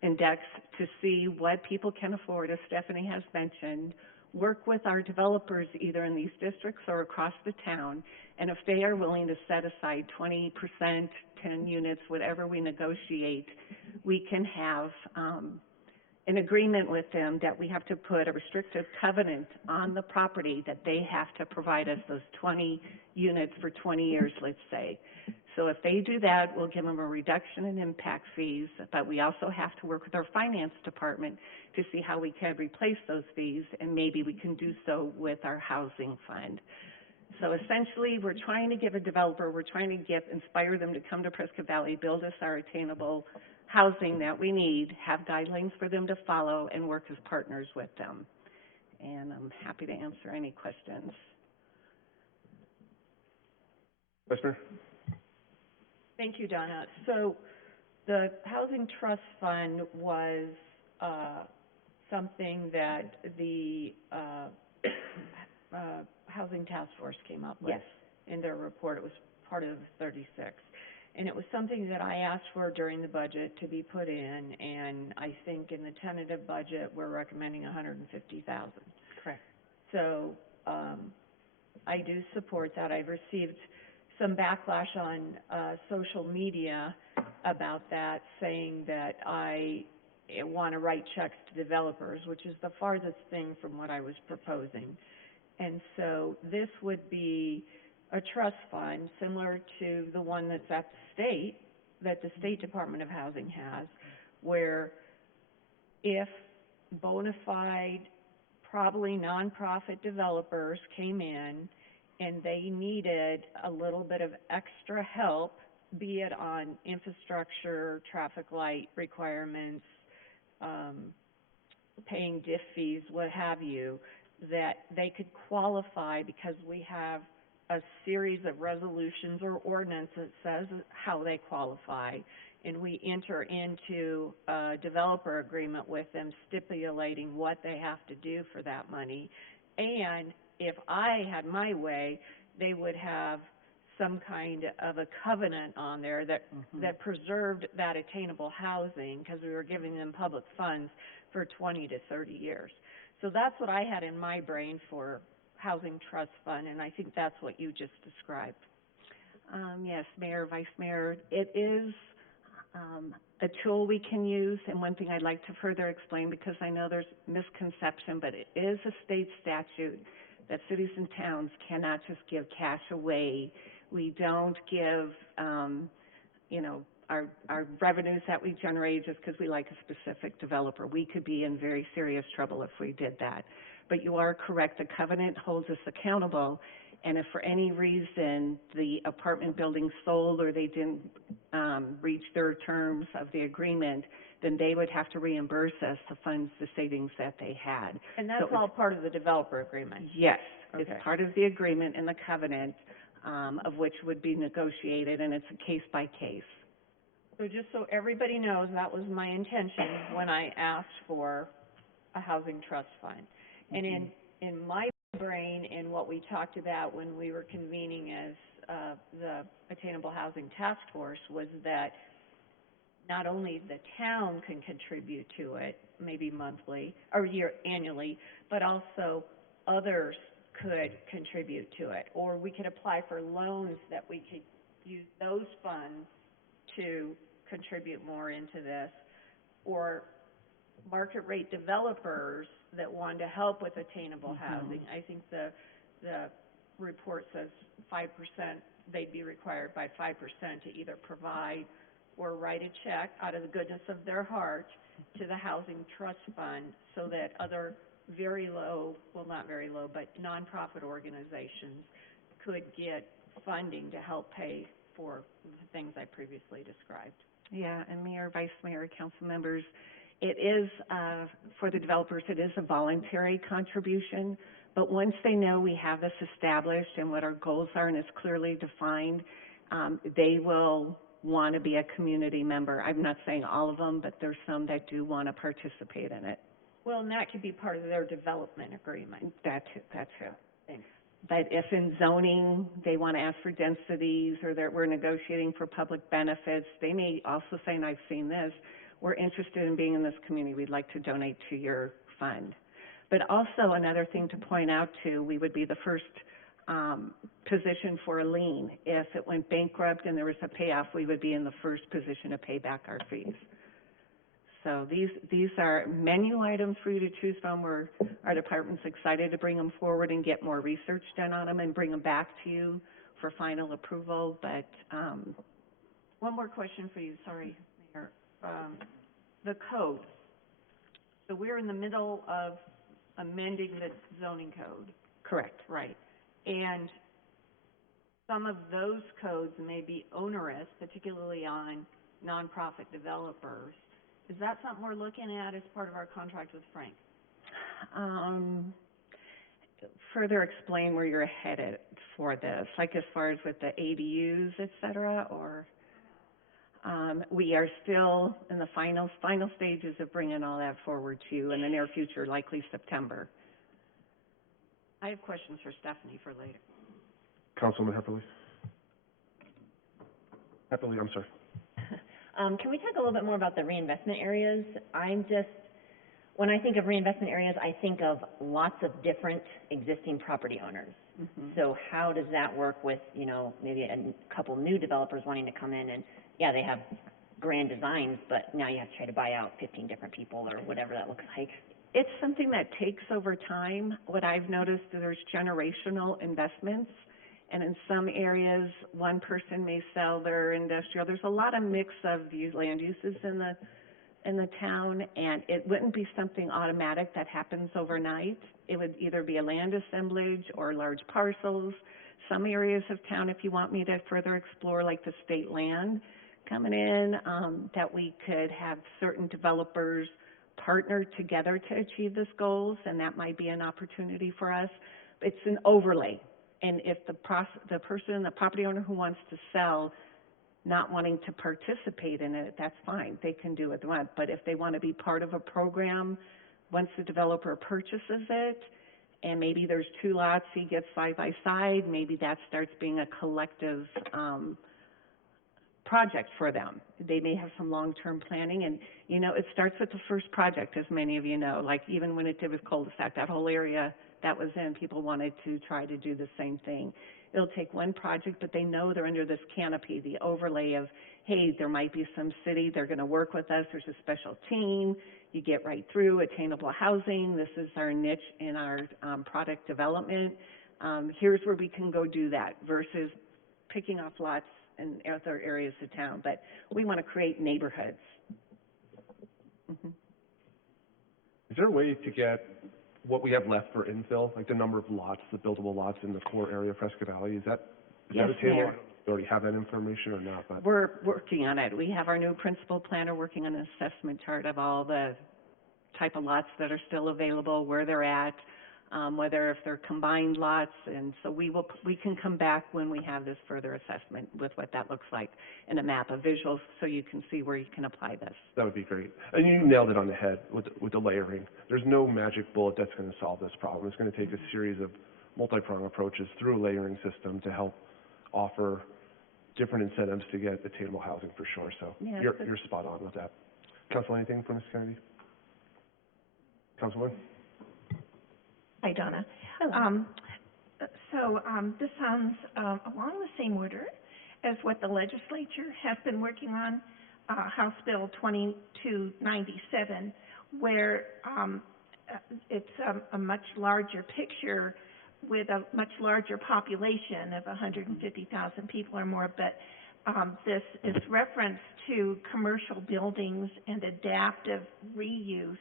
index to see what people can afford, as Stephanie has mentioned, work with our developers either in these districts or across the town, and if they are willing to set aside 20%, 10 units, whatever we negotiate, we can have an agreement with them that we have to put a restrictive covenant on the property that they have to provide us those 20 units for 20 years, let's say. So if they do that, we'll give them a reduction in impact fees, but we also have to work with our finance department to see how we can replace those fees, and maybe we can do so with our housing fund. So essentially, we're trying to give a developer, we're trying to inspire them to come to Prescott Valley, build us our attainable housing that we need, have guidelines for them to follow, and work as partners with them. And I'm happy to answer any questions. Vice Mayor? Thank you, Donna. So the Housing Trust Fund was something that the Housing Task Force came up with. Yes. In their report. It was part of 36. And it was something that I asked for during the budget to be put in, and I think in the tentative budget, we're recommending $150,000. Correct. So, I do support that. I've received some backlash on, social media about that, saying that I want to write checks to developers, which is the farthest thing from what I was proposing. And so this would be a trust fund similar to the one that's at the state, that the State Department of Housing has, where if bona fide, probably nonprofit developers came in and they needed a little bit of extra help, be it on infrastructure, traffic light requirements, paying diff fees, what have you, that they could qualify because we have a series of resolutions or ordinance that says how they qualify, and we enter into a developer agreement with them stipulating what they have to do for that money. And if I had my way, they would have some kind of a covenant on there that, that preserved that attainable housing, because we were giving them public funds for 20 to 30 years. So that's what I had in my brain for Housing Trust Fund, and I think that's what you just described. Yes, Mayor, Vice Mayor, it is, a tool we can use, and one thing I'd like to further explain, because I know there's misconception, but it is a state statute that cities and towns cannot just give cash away. We don't give, you know, our revenues that we generate just because we like a specific developer. We could be in very serious trouble if we did that. But you are correct, the covenant holds us accountable, and if for any reason the apartment building sold or they didn't reach their terms of the agreement, then they would have to reimburse us the funds, the savings that they had. And that's all part of the developer agreement? Yes, Okay. it's part of the agreement and the covenant, of which would be negotiated, and it's a case by case. So just so everybody knows, that was my intention when I asked for a housing trust fund. And in my brain, and what we talked about when we were convening as, the Attainable Housing Task Force, was that not only the town can contribute to it, maybe monthly, or annually, but also others could contribute to it. Or we could apply for loans that we could use those funds to contribute more into this, or market rate developers that want to help with attainable housing. I think the report says 5%, they'd be required by 5% to either provide or write a check out of the goodness of their heart to the Housing Trust Fund, so that other very low, well, not very low, but nonprofit organizations could get funding to help pay for the things I previously described. Yeah, and Mayor, Vice Mayor, council members, it is, for the developers, it is a voluntary contribution, but once they know we have this established and what our goals are and it's clearly defined, they will want to be a community member. I'm not saying all of them, but there's some that do want to participate in it. Well, and that could be part of their development agreement. That too. Thanks. But if in zoning, they want to ask for densities, or that we're negotiating for public benefits, they may also say, and I've seen this, we're interested in being in this community, we'd like to donate to your fund. But also another thing to point out too, we would be the first position for a lien. If it went bankrupt and there was a payoff, we would be in the first position to pay back our fees. So these are menu items for you to choose from. Our department's excited to bring them forward and get more research done on them and bring them back to you for final approval, but, One more question for you, sorry, Mayor. The code. So we're in the middle of amending the zoning code. correct. Right. And some of those codes may be onerous, particularly on nonprofit developers. Is that something we're looking at as part of our contract with Frank? Further explain where you're headed for this, like as far as with the ADUs, et cetera, or, we are still in the final stages of bringing all that forward to you in the near future, likely September. I have questions for Stephanie for later. Councilman Hepperly? Hepperly, I'm sorry. Can we talk a little bit more about the reinvestment areas? I'm just when I think of reinvestment areas, I think of lots of different existing property owners. So how does that work with, you know, maybe a couple new developers wanting to come in and, yeah, they have grand designs, but now you have to try to buy out 15 different people or whatever that looks like? It's something that takes over time. What I've noticed, there's generational investments, and in some areas, one person may sell their industrial. There's a lot of mix of land uses in the town, and it wouldn't be something automatic that happens overnight. It would either be a land assemblage or large parcels. Some areas of town, if you want me to further explore, like the state land coming in, that we could have certain developers partner together to achieve these goals, and that might be an opportunity for us. It's an overlay, and if the person, the property owner who wants to sell, not wanting to participate in it, that's fine. They can do what they want. But if they want to be part of a program, once the developer purchases it, and maybe there's 2 lots, he gets side by side, maybe that starts being a collective project for them. They may have some long-term planning, and, you know, it starts with the first project, as many of you know. Like, even when it did with cul-de-sac, that whole area that was in, people wanted to try to do the same thing. It'll take one project, but they know they're under this canopy, the overlay of, hey, there might be some city, they're going to work with us, there's a special team, you get right through attainable housing, this is our niche in our product development. Here's where we can go do that, versus picking off lots in other areas of town. But we want to create neighborhoods. Is there a way to get what we have left for infill, like the number of lots, the buildable lots in the core area of Prescott Valley? Is that Yes, attainable? Mayor. I don't know if you already have that information or not, but We're working on it. We have our new principal planner working on an assessment chart of all the type of lots that are still available, where they're at, whether if they're combined lots, and so we can come back when we have this further assessment with what that looks like in a map of visuals, so you can see where you can apply this. that would be great. And you nailed it on the head with the layering. There's no magic bullet that's going to solve this problem. It's going to take a series of multi-pronged approaches through a layering system to help offer different incentives to get attainable housing for sure. So Yeah, you're spot on with that. Council, anything from Ms. Kennedy? Councilwoman? Hi, Donna. Hello. This sounds along the same order as what the legislature has been working on, House Bill 2297, where it's a much larger picture with a much larger population of 150,000 people or more, but this is reference to commercial buildings and adaptive reuse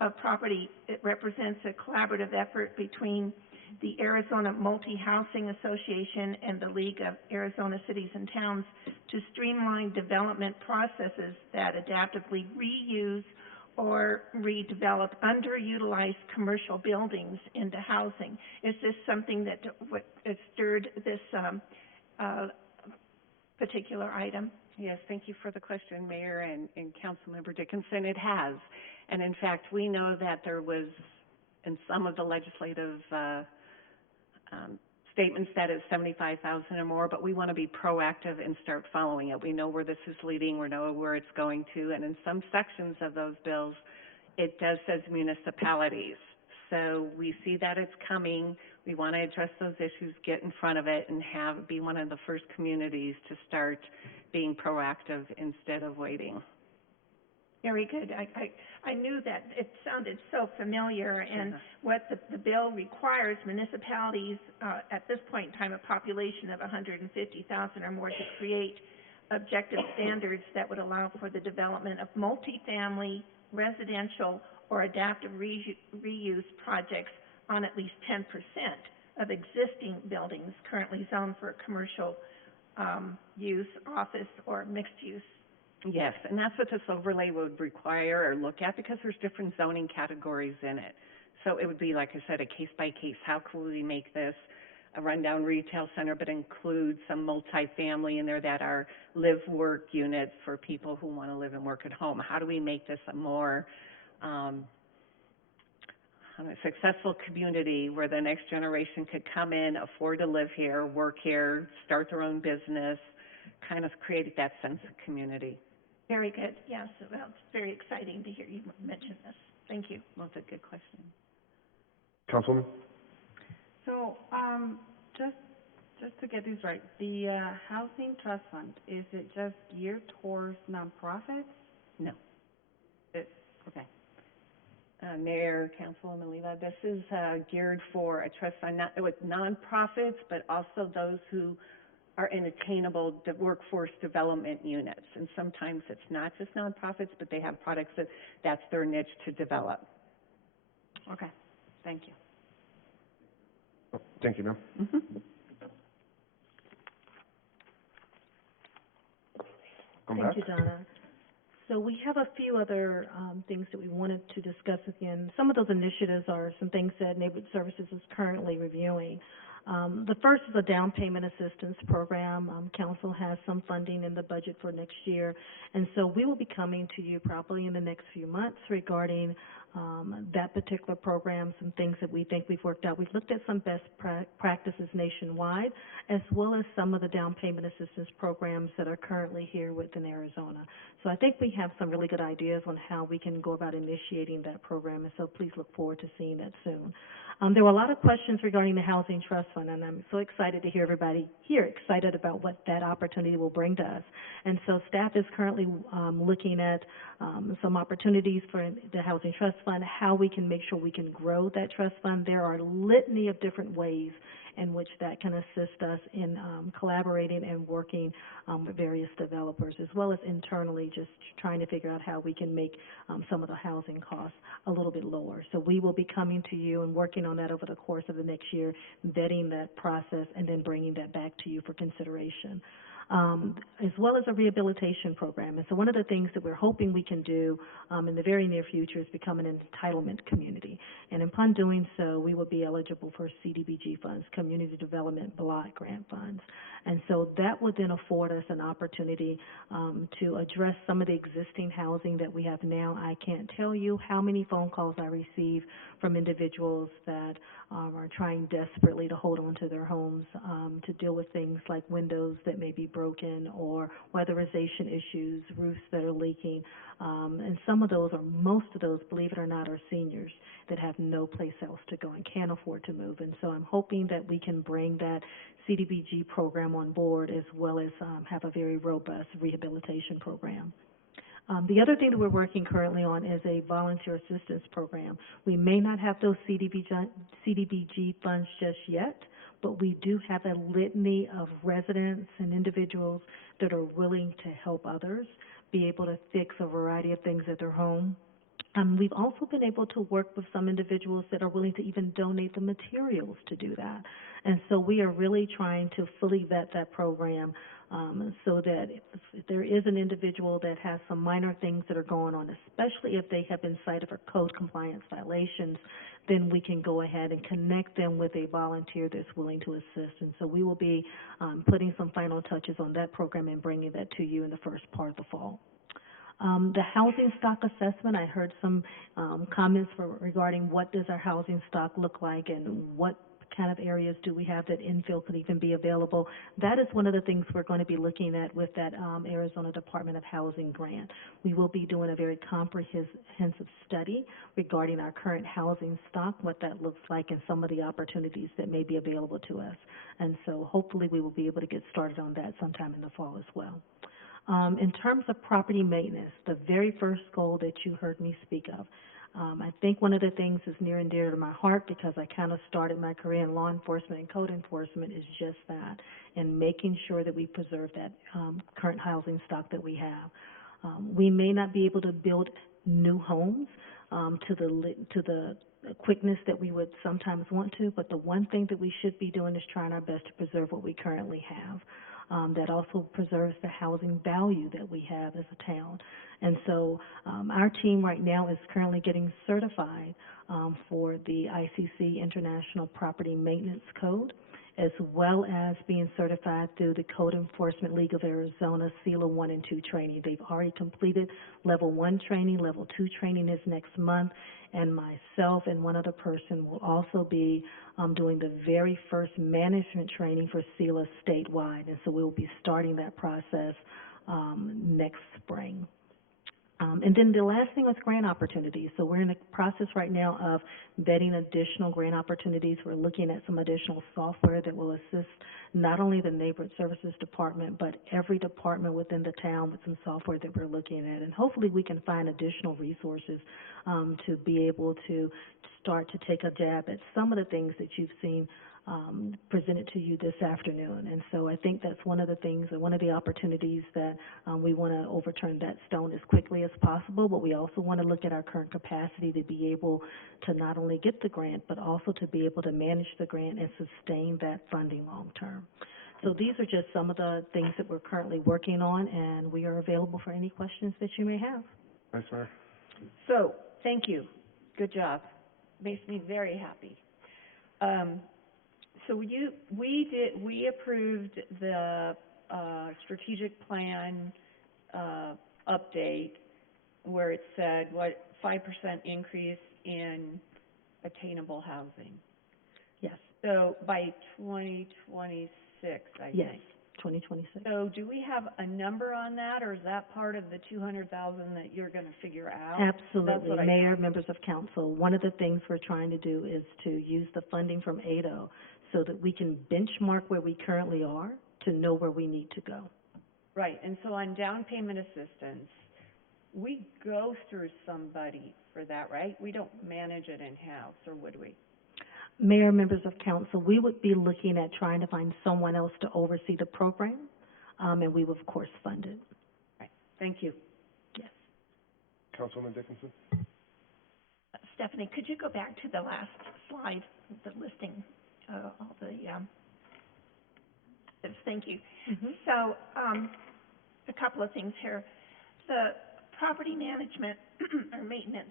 of property. It represents a collaborative effort between the Arizona Multi-Housing Association and the League of Arizona Cities and Towns to streamline development processes that adaptively reuse or redevelop underutilized commercial buildings into housing. Is this something that stirred this particular item? Yes, thank you for the question, Mayor and Councilmember Dickinson. It has. And in fact, we know that there was, in some of the legislative statements, that is 75,000 or more, but we want to be proactive and start following it. We know where this is leading, we know where it's going to, and in some sections of those bills, it does says municipalities. So we see that it's coming. We want to address those issues, get in front of it, and be one of the first communities to start being proactive instead of waiting. Very good. I knew that it sounded so familiar, and what the bill requires municipalities at this point in time, a population of 150,000 or more, to create objective standards that would allow for the development of multifamily, residential, or adaptive reuse projects on at least 10% of existing buildings currently zoned for commercial use, office, or mixed use. Yes, and that's what this overlay would require or look at, because there's different zoning categories in it. So it would be, like I said, a case-by-case. How can we make this a rundown retail center, but include some multifamily in there that are live-work units for people who want to live and work at home? How do we make this a more successful community where the next generation could come in, afford to live here, work here, start their own business, kind of create that sense of community? Very good. Yes, well, it's very exciting to hear you mention this. Thank you. Well, that's a good question. Councilwoman? So, just to get this right, the, Housing Trust Fund, is it just geared towards nonprofits? No. It, Okay. Mayor, Councilwoman Leva, this is, geared for a trust fund, not with nonprofits, but also those who are in attainable workforce development units. And sometimes it's not just nonprofits, but they have products that's their niche to develop. okay, thank you. Oh, thank you, ma'am. Mm-hmm. Come back. Thank you, Donna. So we have a few other things that we wanted to discuss again. Some of those initiatives are some things that Neighborhood Services is currently reviewing. The first is a down payment assistance program. Council has some funding in the budget for next year, and so we will be coming to you probably in the next few months regarding that particular program, some things that we think we've worked out. We've looked at some best practices nationwide, as well as some of the down payment assistance programs that are currently here within Arizona. So I think we have some really good ideas on how we can go about initiating that program, and so please look forward to seeing that soon. There were a lot of questions regarding the Housing Trust Fund, and I'm so excited to hear everybody here excited about what that opportunity will bring to us. And so staff is currently looking at some opportunities for the Housing Trust Fund, how we can make sure we can grow that trust fund. There are a litany of different ways in which that can assist us in collaborating and working with various developers, as well as internally just trying to figure out how we can make some of the housing costs a little bit lower. So we will be coming to you and working on that over the course of the next year, vetting that process, and then bringing that back to you for consideration. As well as a rehabilitation program. And so one of the things that we're hoping we can do in the very near future is become an entitlement community. And upon doing so, we will be eligible for CDBG funds, Community Development Block Grant funds. And so that would then afford us an opportunity to address some of the existing housing that we have now. I can't tell you how many phone calls I receive from individuals that are trying desperately to hold on to their homes, to deal with things like windows that may be broken or weatherization issues, roofs that are leaking. And some of those, or most of those, believe it or not, are seniors that have no place else to go and can't afford to move. And so I'm hoping that we can bring that CDBG program on board, as well as have a very robust rehabilitation program. The other thing that we're working currently on is a volunteer assistance program. We may not have those CDBG funds just yet, but we do have a litany of residents and individuals that are willing to help others be able to fix a variety of things at their home. We've also been able to work with some individuals that are willing to even donate the materials to do that. And so we are really trying to fully vet that program so that if there is an individual that has some minor things that are going on, especially if they have been cited for code compliance violations, then we can go ahead and connect them with a volunteer that's willing to assist. And so we will be putting some final touches on that program and bringing that to you in the first part of the fall. The housing stock assessment, I heard some comments regarding what does our housing stock look like and what kind of areas do we have that infill could even be available. That is one of the things we're going to be looking at with that Arizona Department of Housing grant. We will be doing a very comprehensive study regarding our current housing stock, what that looks like, and some of the opportunities that may be available to us. And so hopefully we will be able to get started on that sometime in the fall as well. In terms of property maintenance, the very first goal that you heard me speak of, I think one of the things that's near and dear to my heart, because I kind of started my career in law enforcement and code enforcement, is just that, and making sure that we preserve that current housing stock that we have. We may not be able to build new homes to the quickness that we would sometimes want to, but the one thing that we should be doing is trying our best to preserve what we currently have. That also preserves the housing value that we have as a town. And so our team right now is currently getting certified for the ICC International Property Maintenance Code, as well as being certified through the Code Enforcement League of Arizona CELA 1 and 2 training. They've already completed Level 1 training. Level 2 training is next month, and myself and one other person will also be doing the very first management training for CELA statewide, and so we'll be starting that process next spring. And then the last thing was grant opportunities. So we're in the process right now of vetting additional grant opportunities. We're looking at some additional software that will assist not only the Neighborhood Services Department, but every department within the town with some software that we're looking at. And hopefully we can find additional resources to be able to start to take a jab at some of the things that you've seen presented to you this afternoon. And so I think that's one of the things and one of the opportunities that we want to overturn that stone as quickly as possible, but we also want to look at our current capacity to be able to not only get the grant, but also to be able to manage the grant and sustain that funding long term. So these are just some of the things that we're currently working on, and we are available for any questions that you may have. Vice Mayor? So, thank you. Good job. Makes me very happy. So we approved the, strategic plan, update where it said, 5% increase in attainable housing. Yes. So by 2026, I think. Yes, 2026. So do we have a number on that, or is that part of the 200,000 that you're gonna figure out? Absolutely. what I Mayor, members of council, one of the things we're trying to do is to use the funding from ADO so that we can benchmark where we currently are to know where we need to go. Right, and so on down payment assistance, we go through somebody for that, right? We don't manage it in-house, or would we? Mayor, members of council, we would be looking at trying to find someone else to oversee the program, and we would, of course, fund it. Right, thank you. Yes. Councilwoman Dickinson? Stephanie, could you go back to the last slide, the listing, all the, thank you. So, a couple of things here. The property management or maintenance,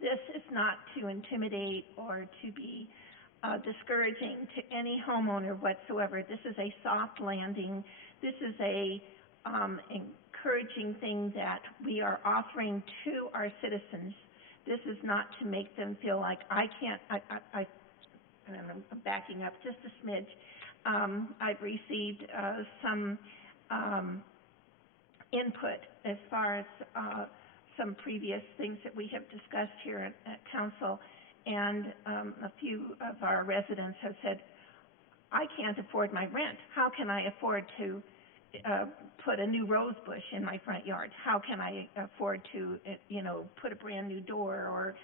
this is not to intimidate or to be discouraging to any homeowner whatsoever. This is a soft landing. This is a encouraging thing that we are offering to our citizens. This is not to make them feel like and I'm backing up just a smidge. I've received some input as far as some previous things that we have discussed here at council, and a few of our residents have said, I can't afford my rent. How can I afford to put a new rose bush in my front yard? How can I afford to, put a brand new door? Or,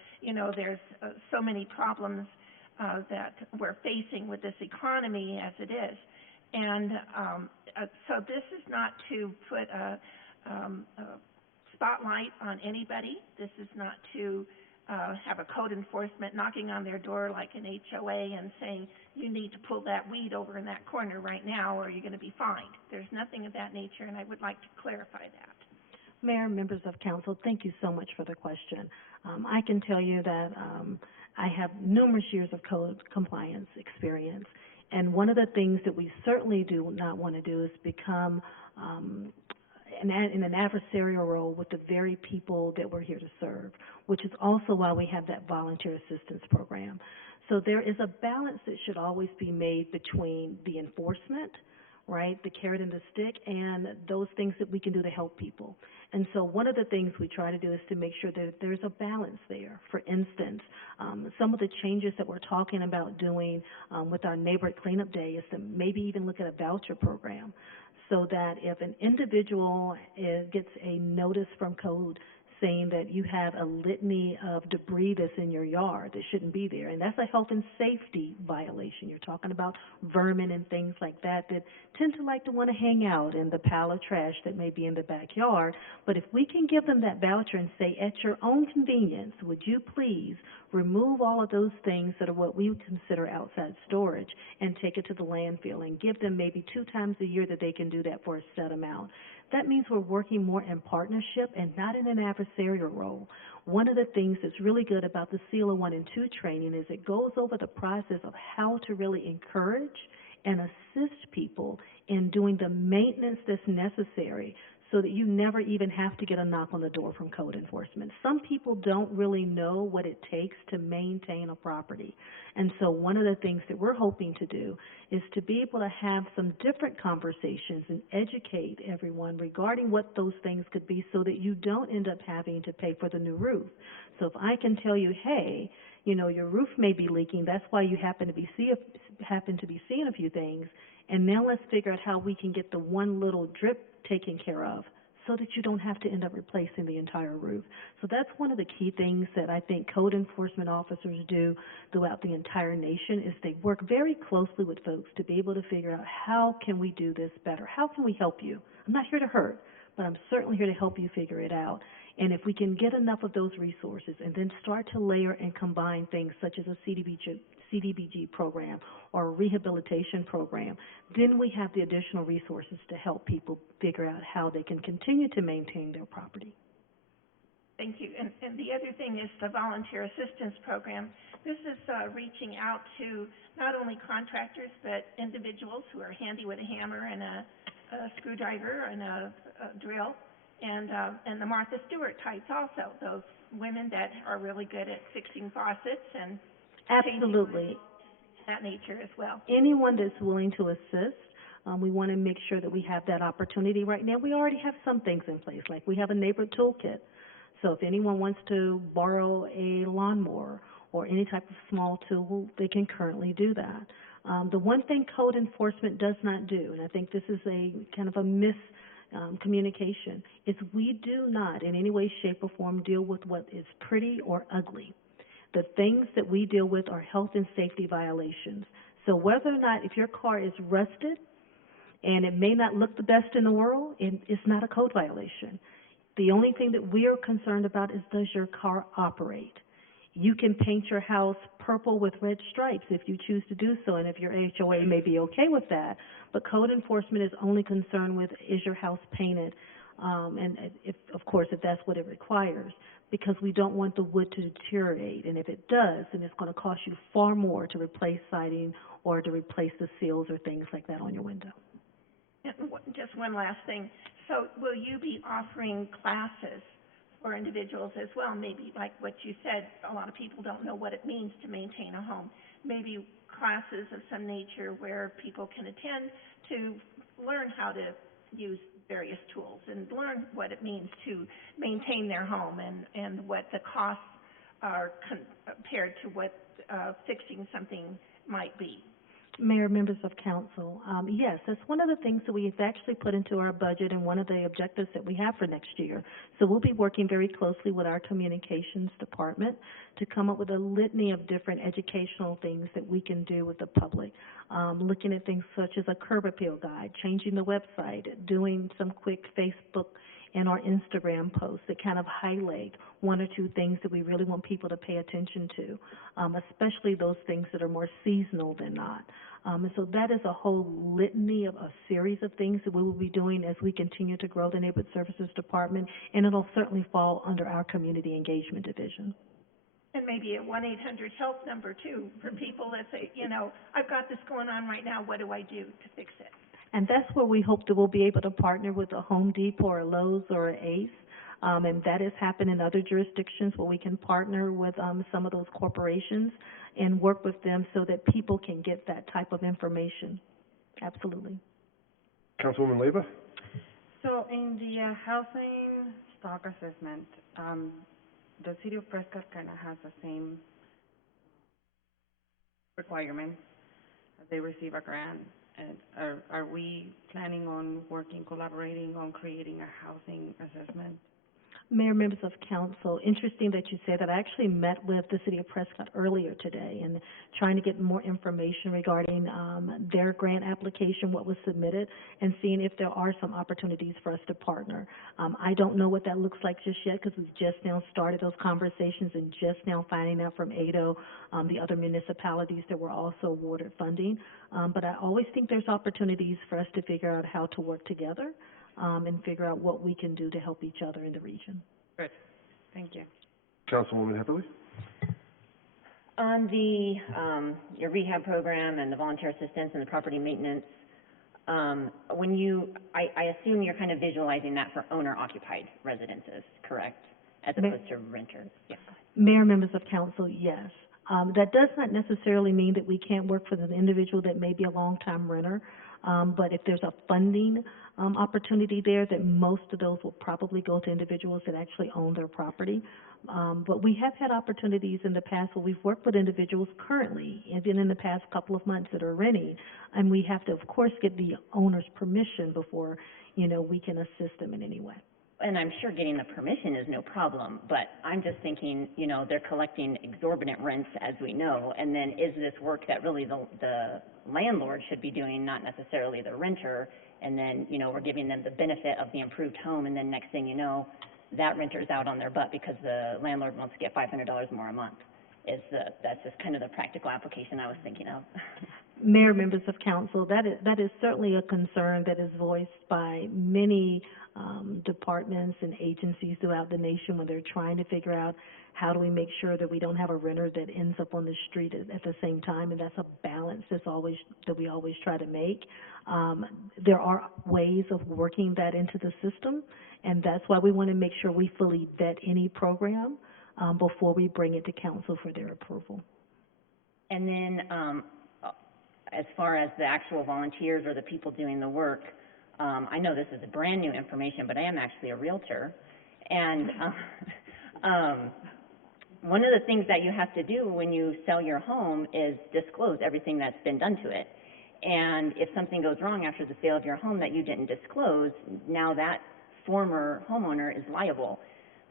there's so many problems that we're facing with this economy as it is. And so this is not to put a spotlight on anybody. This is not to have a code enforcement knocking on their door like an HOA and saying, you need to pull that weed over in that corner right now or you're going to be fined. There's nothing of that nature, and I would like to clarify that. Mayor, members of council, thank you so much for the question. I can tell you that I have numerous years of code compliance experience, and one of the things that we certainly do not want to do is become in an adversarial role with the very people that we're here to serve, which is also why we have that volunteer assistance program. So there is a balance that should always be made between the enforcement, right, the carrot and the stick, and those things that we can do to help people. And so one of the things we try to do is to make sure that there's a balance there. For instance, some of the changes that we're talking about doing with our neighborhood cleanup day is to maybe even look at a voucher program, so that if an individual gets a notice from code saying that you have a litany of debris that's in your yard that shouldn't be there, and that's a health and safety violation. You're talking about vermin and things like that that tend to like to want to hang out in the pile of trash that may be in the backyard. But if we can give them that voucher and say, at your own convenience, would you please remove all of those things that are what we would consider outside storage and take it to the landfill, and give them maybe 2 times a year that they can do that for a set amount. That means we're working more in partnership and not in an adversarial role. One of the things that's really good about the CELA 1 and 2 training is it goes over the process of how to really encourage and assist people in doing the maintenance that's necessary so that you never even have to get a knock on the door from code enforcement. Some people don't really know what it takes to maintain a property. And so one of the things that we're hoping to do is to be able to have some different conversations and educate everyone regarding what those things could be so that you don't end up having to pay for the new roof. So if I can tell you, hey, you know, your roof may be leaking, that's why you happen to be seeing a few things, and now let's figure out how we can get the one little drip taken care of so that you don't have to end up replacing the entire roof. So that's one of the key things that I think code enforcement officers do throughout the entire nation is they work very closely with folks to be able to figure out how can we do this better? How can we help you? I'm not here to hurt, but I'm certainly here to help you figure it out. And if we can get enough of those resources and then start to layer and combine things such as a CDBG program or a rehabilitation program, then we have the additional resources to help people figure out how they can continue to maintain their property. Thank you. And the other thing is the volunteer assistance program. This is reaching out to not only contractors, but individuals who are handy with a hammer and a screwdriver and a drill, and the Martha Stewart types also, those women that are really good at fixing faucets and Absolutely. that nature as well. Anyone that's willing to assist, we want to make sure that we have that opportunity. Right now, we already have some things in place, like we have a neighbor toolkit. So if anyone wants to borrow a lawnmower or any type of small tool, they can currently do that. The one thing code enforcement does not do, and I think this is a kind of a miscommunication, is we do not in any way, shape, or form deal with what is pretty or ugly. The things that we deal with are health and safety violations. So whether or not, if your car is rusted and it may not look the best in the world, it's not a code violation. The only thing that we are concerned about is, does your car operate? You can paint your house purple with red stripes if you choose to do so, and if your HOA may be okay with that. But code enforcement is only concerned with, is your house painted, and if that's what it requires, because we don't want the wood to deteriorate. And if it does, then it's going to cost you far more to replace siding or to replace the seals or things like that on your window. And just one last thing. So will you be offering classes for individuals as well? Maybe like what you said, a lot of people don't know what it means to maintain a home. Maybe classes of some nature where people can attend to learn how to use various tools and learn what it means to maintain their home and what the costs are compared to what fixing something might be. Mayor, members of council, yes, that's one of the things that we've actually put into our budget and one of the objectives that we have for next year. So we'll be working very closely with our communications department to come up with a litany of different educational things that we can do with the public, looking at things such as a curb appeal guide, changing the website, doing some quick Facebook and our Instagram posts that kind of highlight one or two things that we really want people to pay attention to, especially those things that are more seasonal than not. And so that is a whole litany of a series of things that we will be doing as we continue to grow the Neighborhood Services Department, and it'll certainly fall under our Community Engagement Division. And maybe a 1-800-HELP number, too, for people that say, you know, I've got this going on right now, what do I do to fix it? And that's where we hope that we'll be able to partner with a Home Depot or a Lowe's or an Ace. And that has happened in other jurisdictions where we can partner with some of those corporations and work with them so that people can get that type of information. Absolutely. Councilwoman Leyva? So in the housing stock assessment, the city of Prescott kind of has the same requirements. They receive a grant. And are we planning on collaborating on creating a housing assessment? Mayor, members of council, interesting that you say that. I actually met with the city of Prescott earlier today and trying to get more information regarding their grant application, what was submitted, and seeing if there are some opportunities for us to partner. I don't know what that looks like just yet because we've just now started those conversations and just now finding out from ADO, the other municipalities that were also awarded funding. But I always think there's opportunities for us to figure out how to work together. And figure out what we can do to help each other in the region. Good. Thank you. Councilwoman Hepperly? On the, your rehab program and the volunteer assistance and the property maintenance, When you, I assume you're kind of visualizing that for owner-occupied residences, correct? As Ma- opposed to renters? Yeah. Mayor, members of council, yes. That does not necessarily mean that we can't work for the individual that may be a long-time renter, but if there's a funding, opportunity there, that most of those will probably go to individuals that actually own their property. But we have had opportunities in the past where we've worked with individuals currently, even in the past couple of months that are renting, and we have to, of course, get the owner's permission before, we can assist them in any way. And I'm sure getting the permission is no problem, but I'm just thinking, they're collecting exorbitant rents, as we know, and then is this work that really the landlord should be doing, not necessarily the renter, and then, we're giving them the benefit of the improved home, and then next thing you know, that renter's out on their butt because the landlord wants to get $500 more a month. That's just kind of the practical application I was thinking of. Mayor, members of council, that is certainly a concern that is voiced by many departments and agencies throughout the nation when they're trying to figure out how do we make sure that we don't have a renter that ends up on the street at the same time, and that's a balance that we always try to make. There are ways of working that into the system, and that's why we want to make sure we fully vet any program before we bring it to council for their approval. And then, as far as the actual volunteers or the people doing the work, I know this is brand new information, but I am actually a realtor. And one of the things that you have to do when you sell your home is disclose everything that's been done to it. And if something goes wrong after the sale of your home that you didn't disclose, now that former homeowner is liable.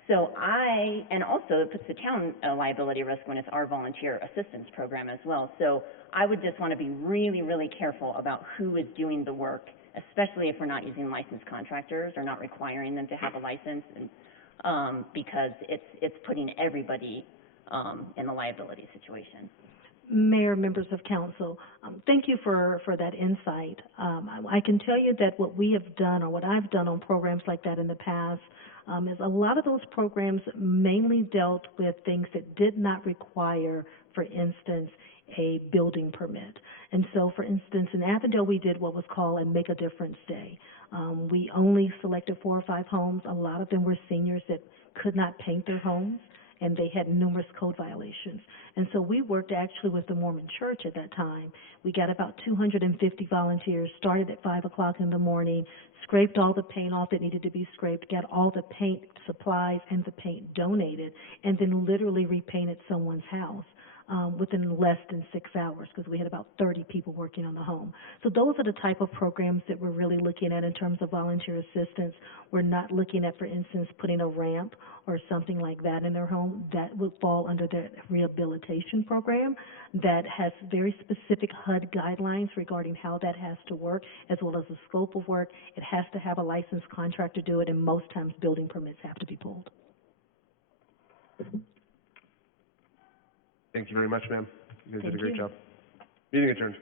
So and also it puts the town at a liability risk when it's our volunteer assistance program as well. So I would just want to be really, really careful about who is doing the work, especially if we're not using licensed contractors or not requiring them to have a license, and because it's putting everybody in a liability situation. Mayor, members of council, thank you for that insight. I can tell you that what we have done, or what I've done on programs like that in the past, is a lot of those programs mainly dealt with things that did not require, for instance, a building permit. And so, for instance, in Avondale, we did what was called a Make a Difference Day. We only selected 4 or 5 homes. A lot of them were seniors that could not paint their homes, and they had numerous code violations. And so we worked actually with the Mormon Church at that time. We got about 250 volunteers, started at 5 o'clock in the morning, scraped all the paint off that needed to be scraped, got all the paint supplies and the paint donated, and then literally repainted someone's house within less than 6 hours, because we had about 30 people working on the home. So those are the type of programs that we're really looking at in terms of volunteer assistance. We're not looking at, for instance, putting a ramp or something like that in their home. That would fall under the rehabilitation program that has very specific HUD guidelines regarding how that has to work, as well as the scope of work. It has to have a licensed contractor do it, and most times building permits have to be pulled. Thank you very much, ma'am. You guys did a great you. job. Meeting adjourned.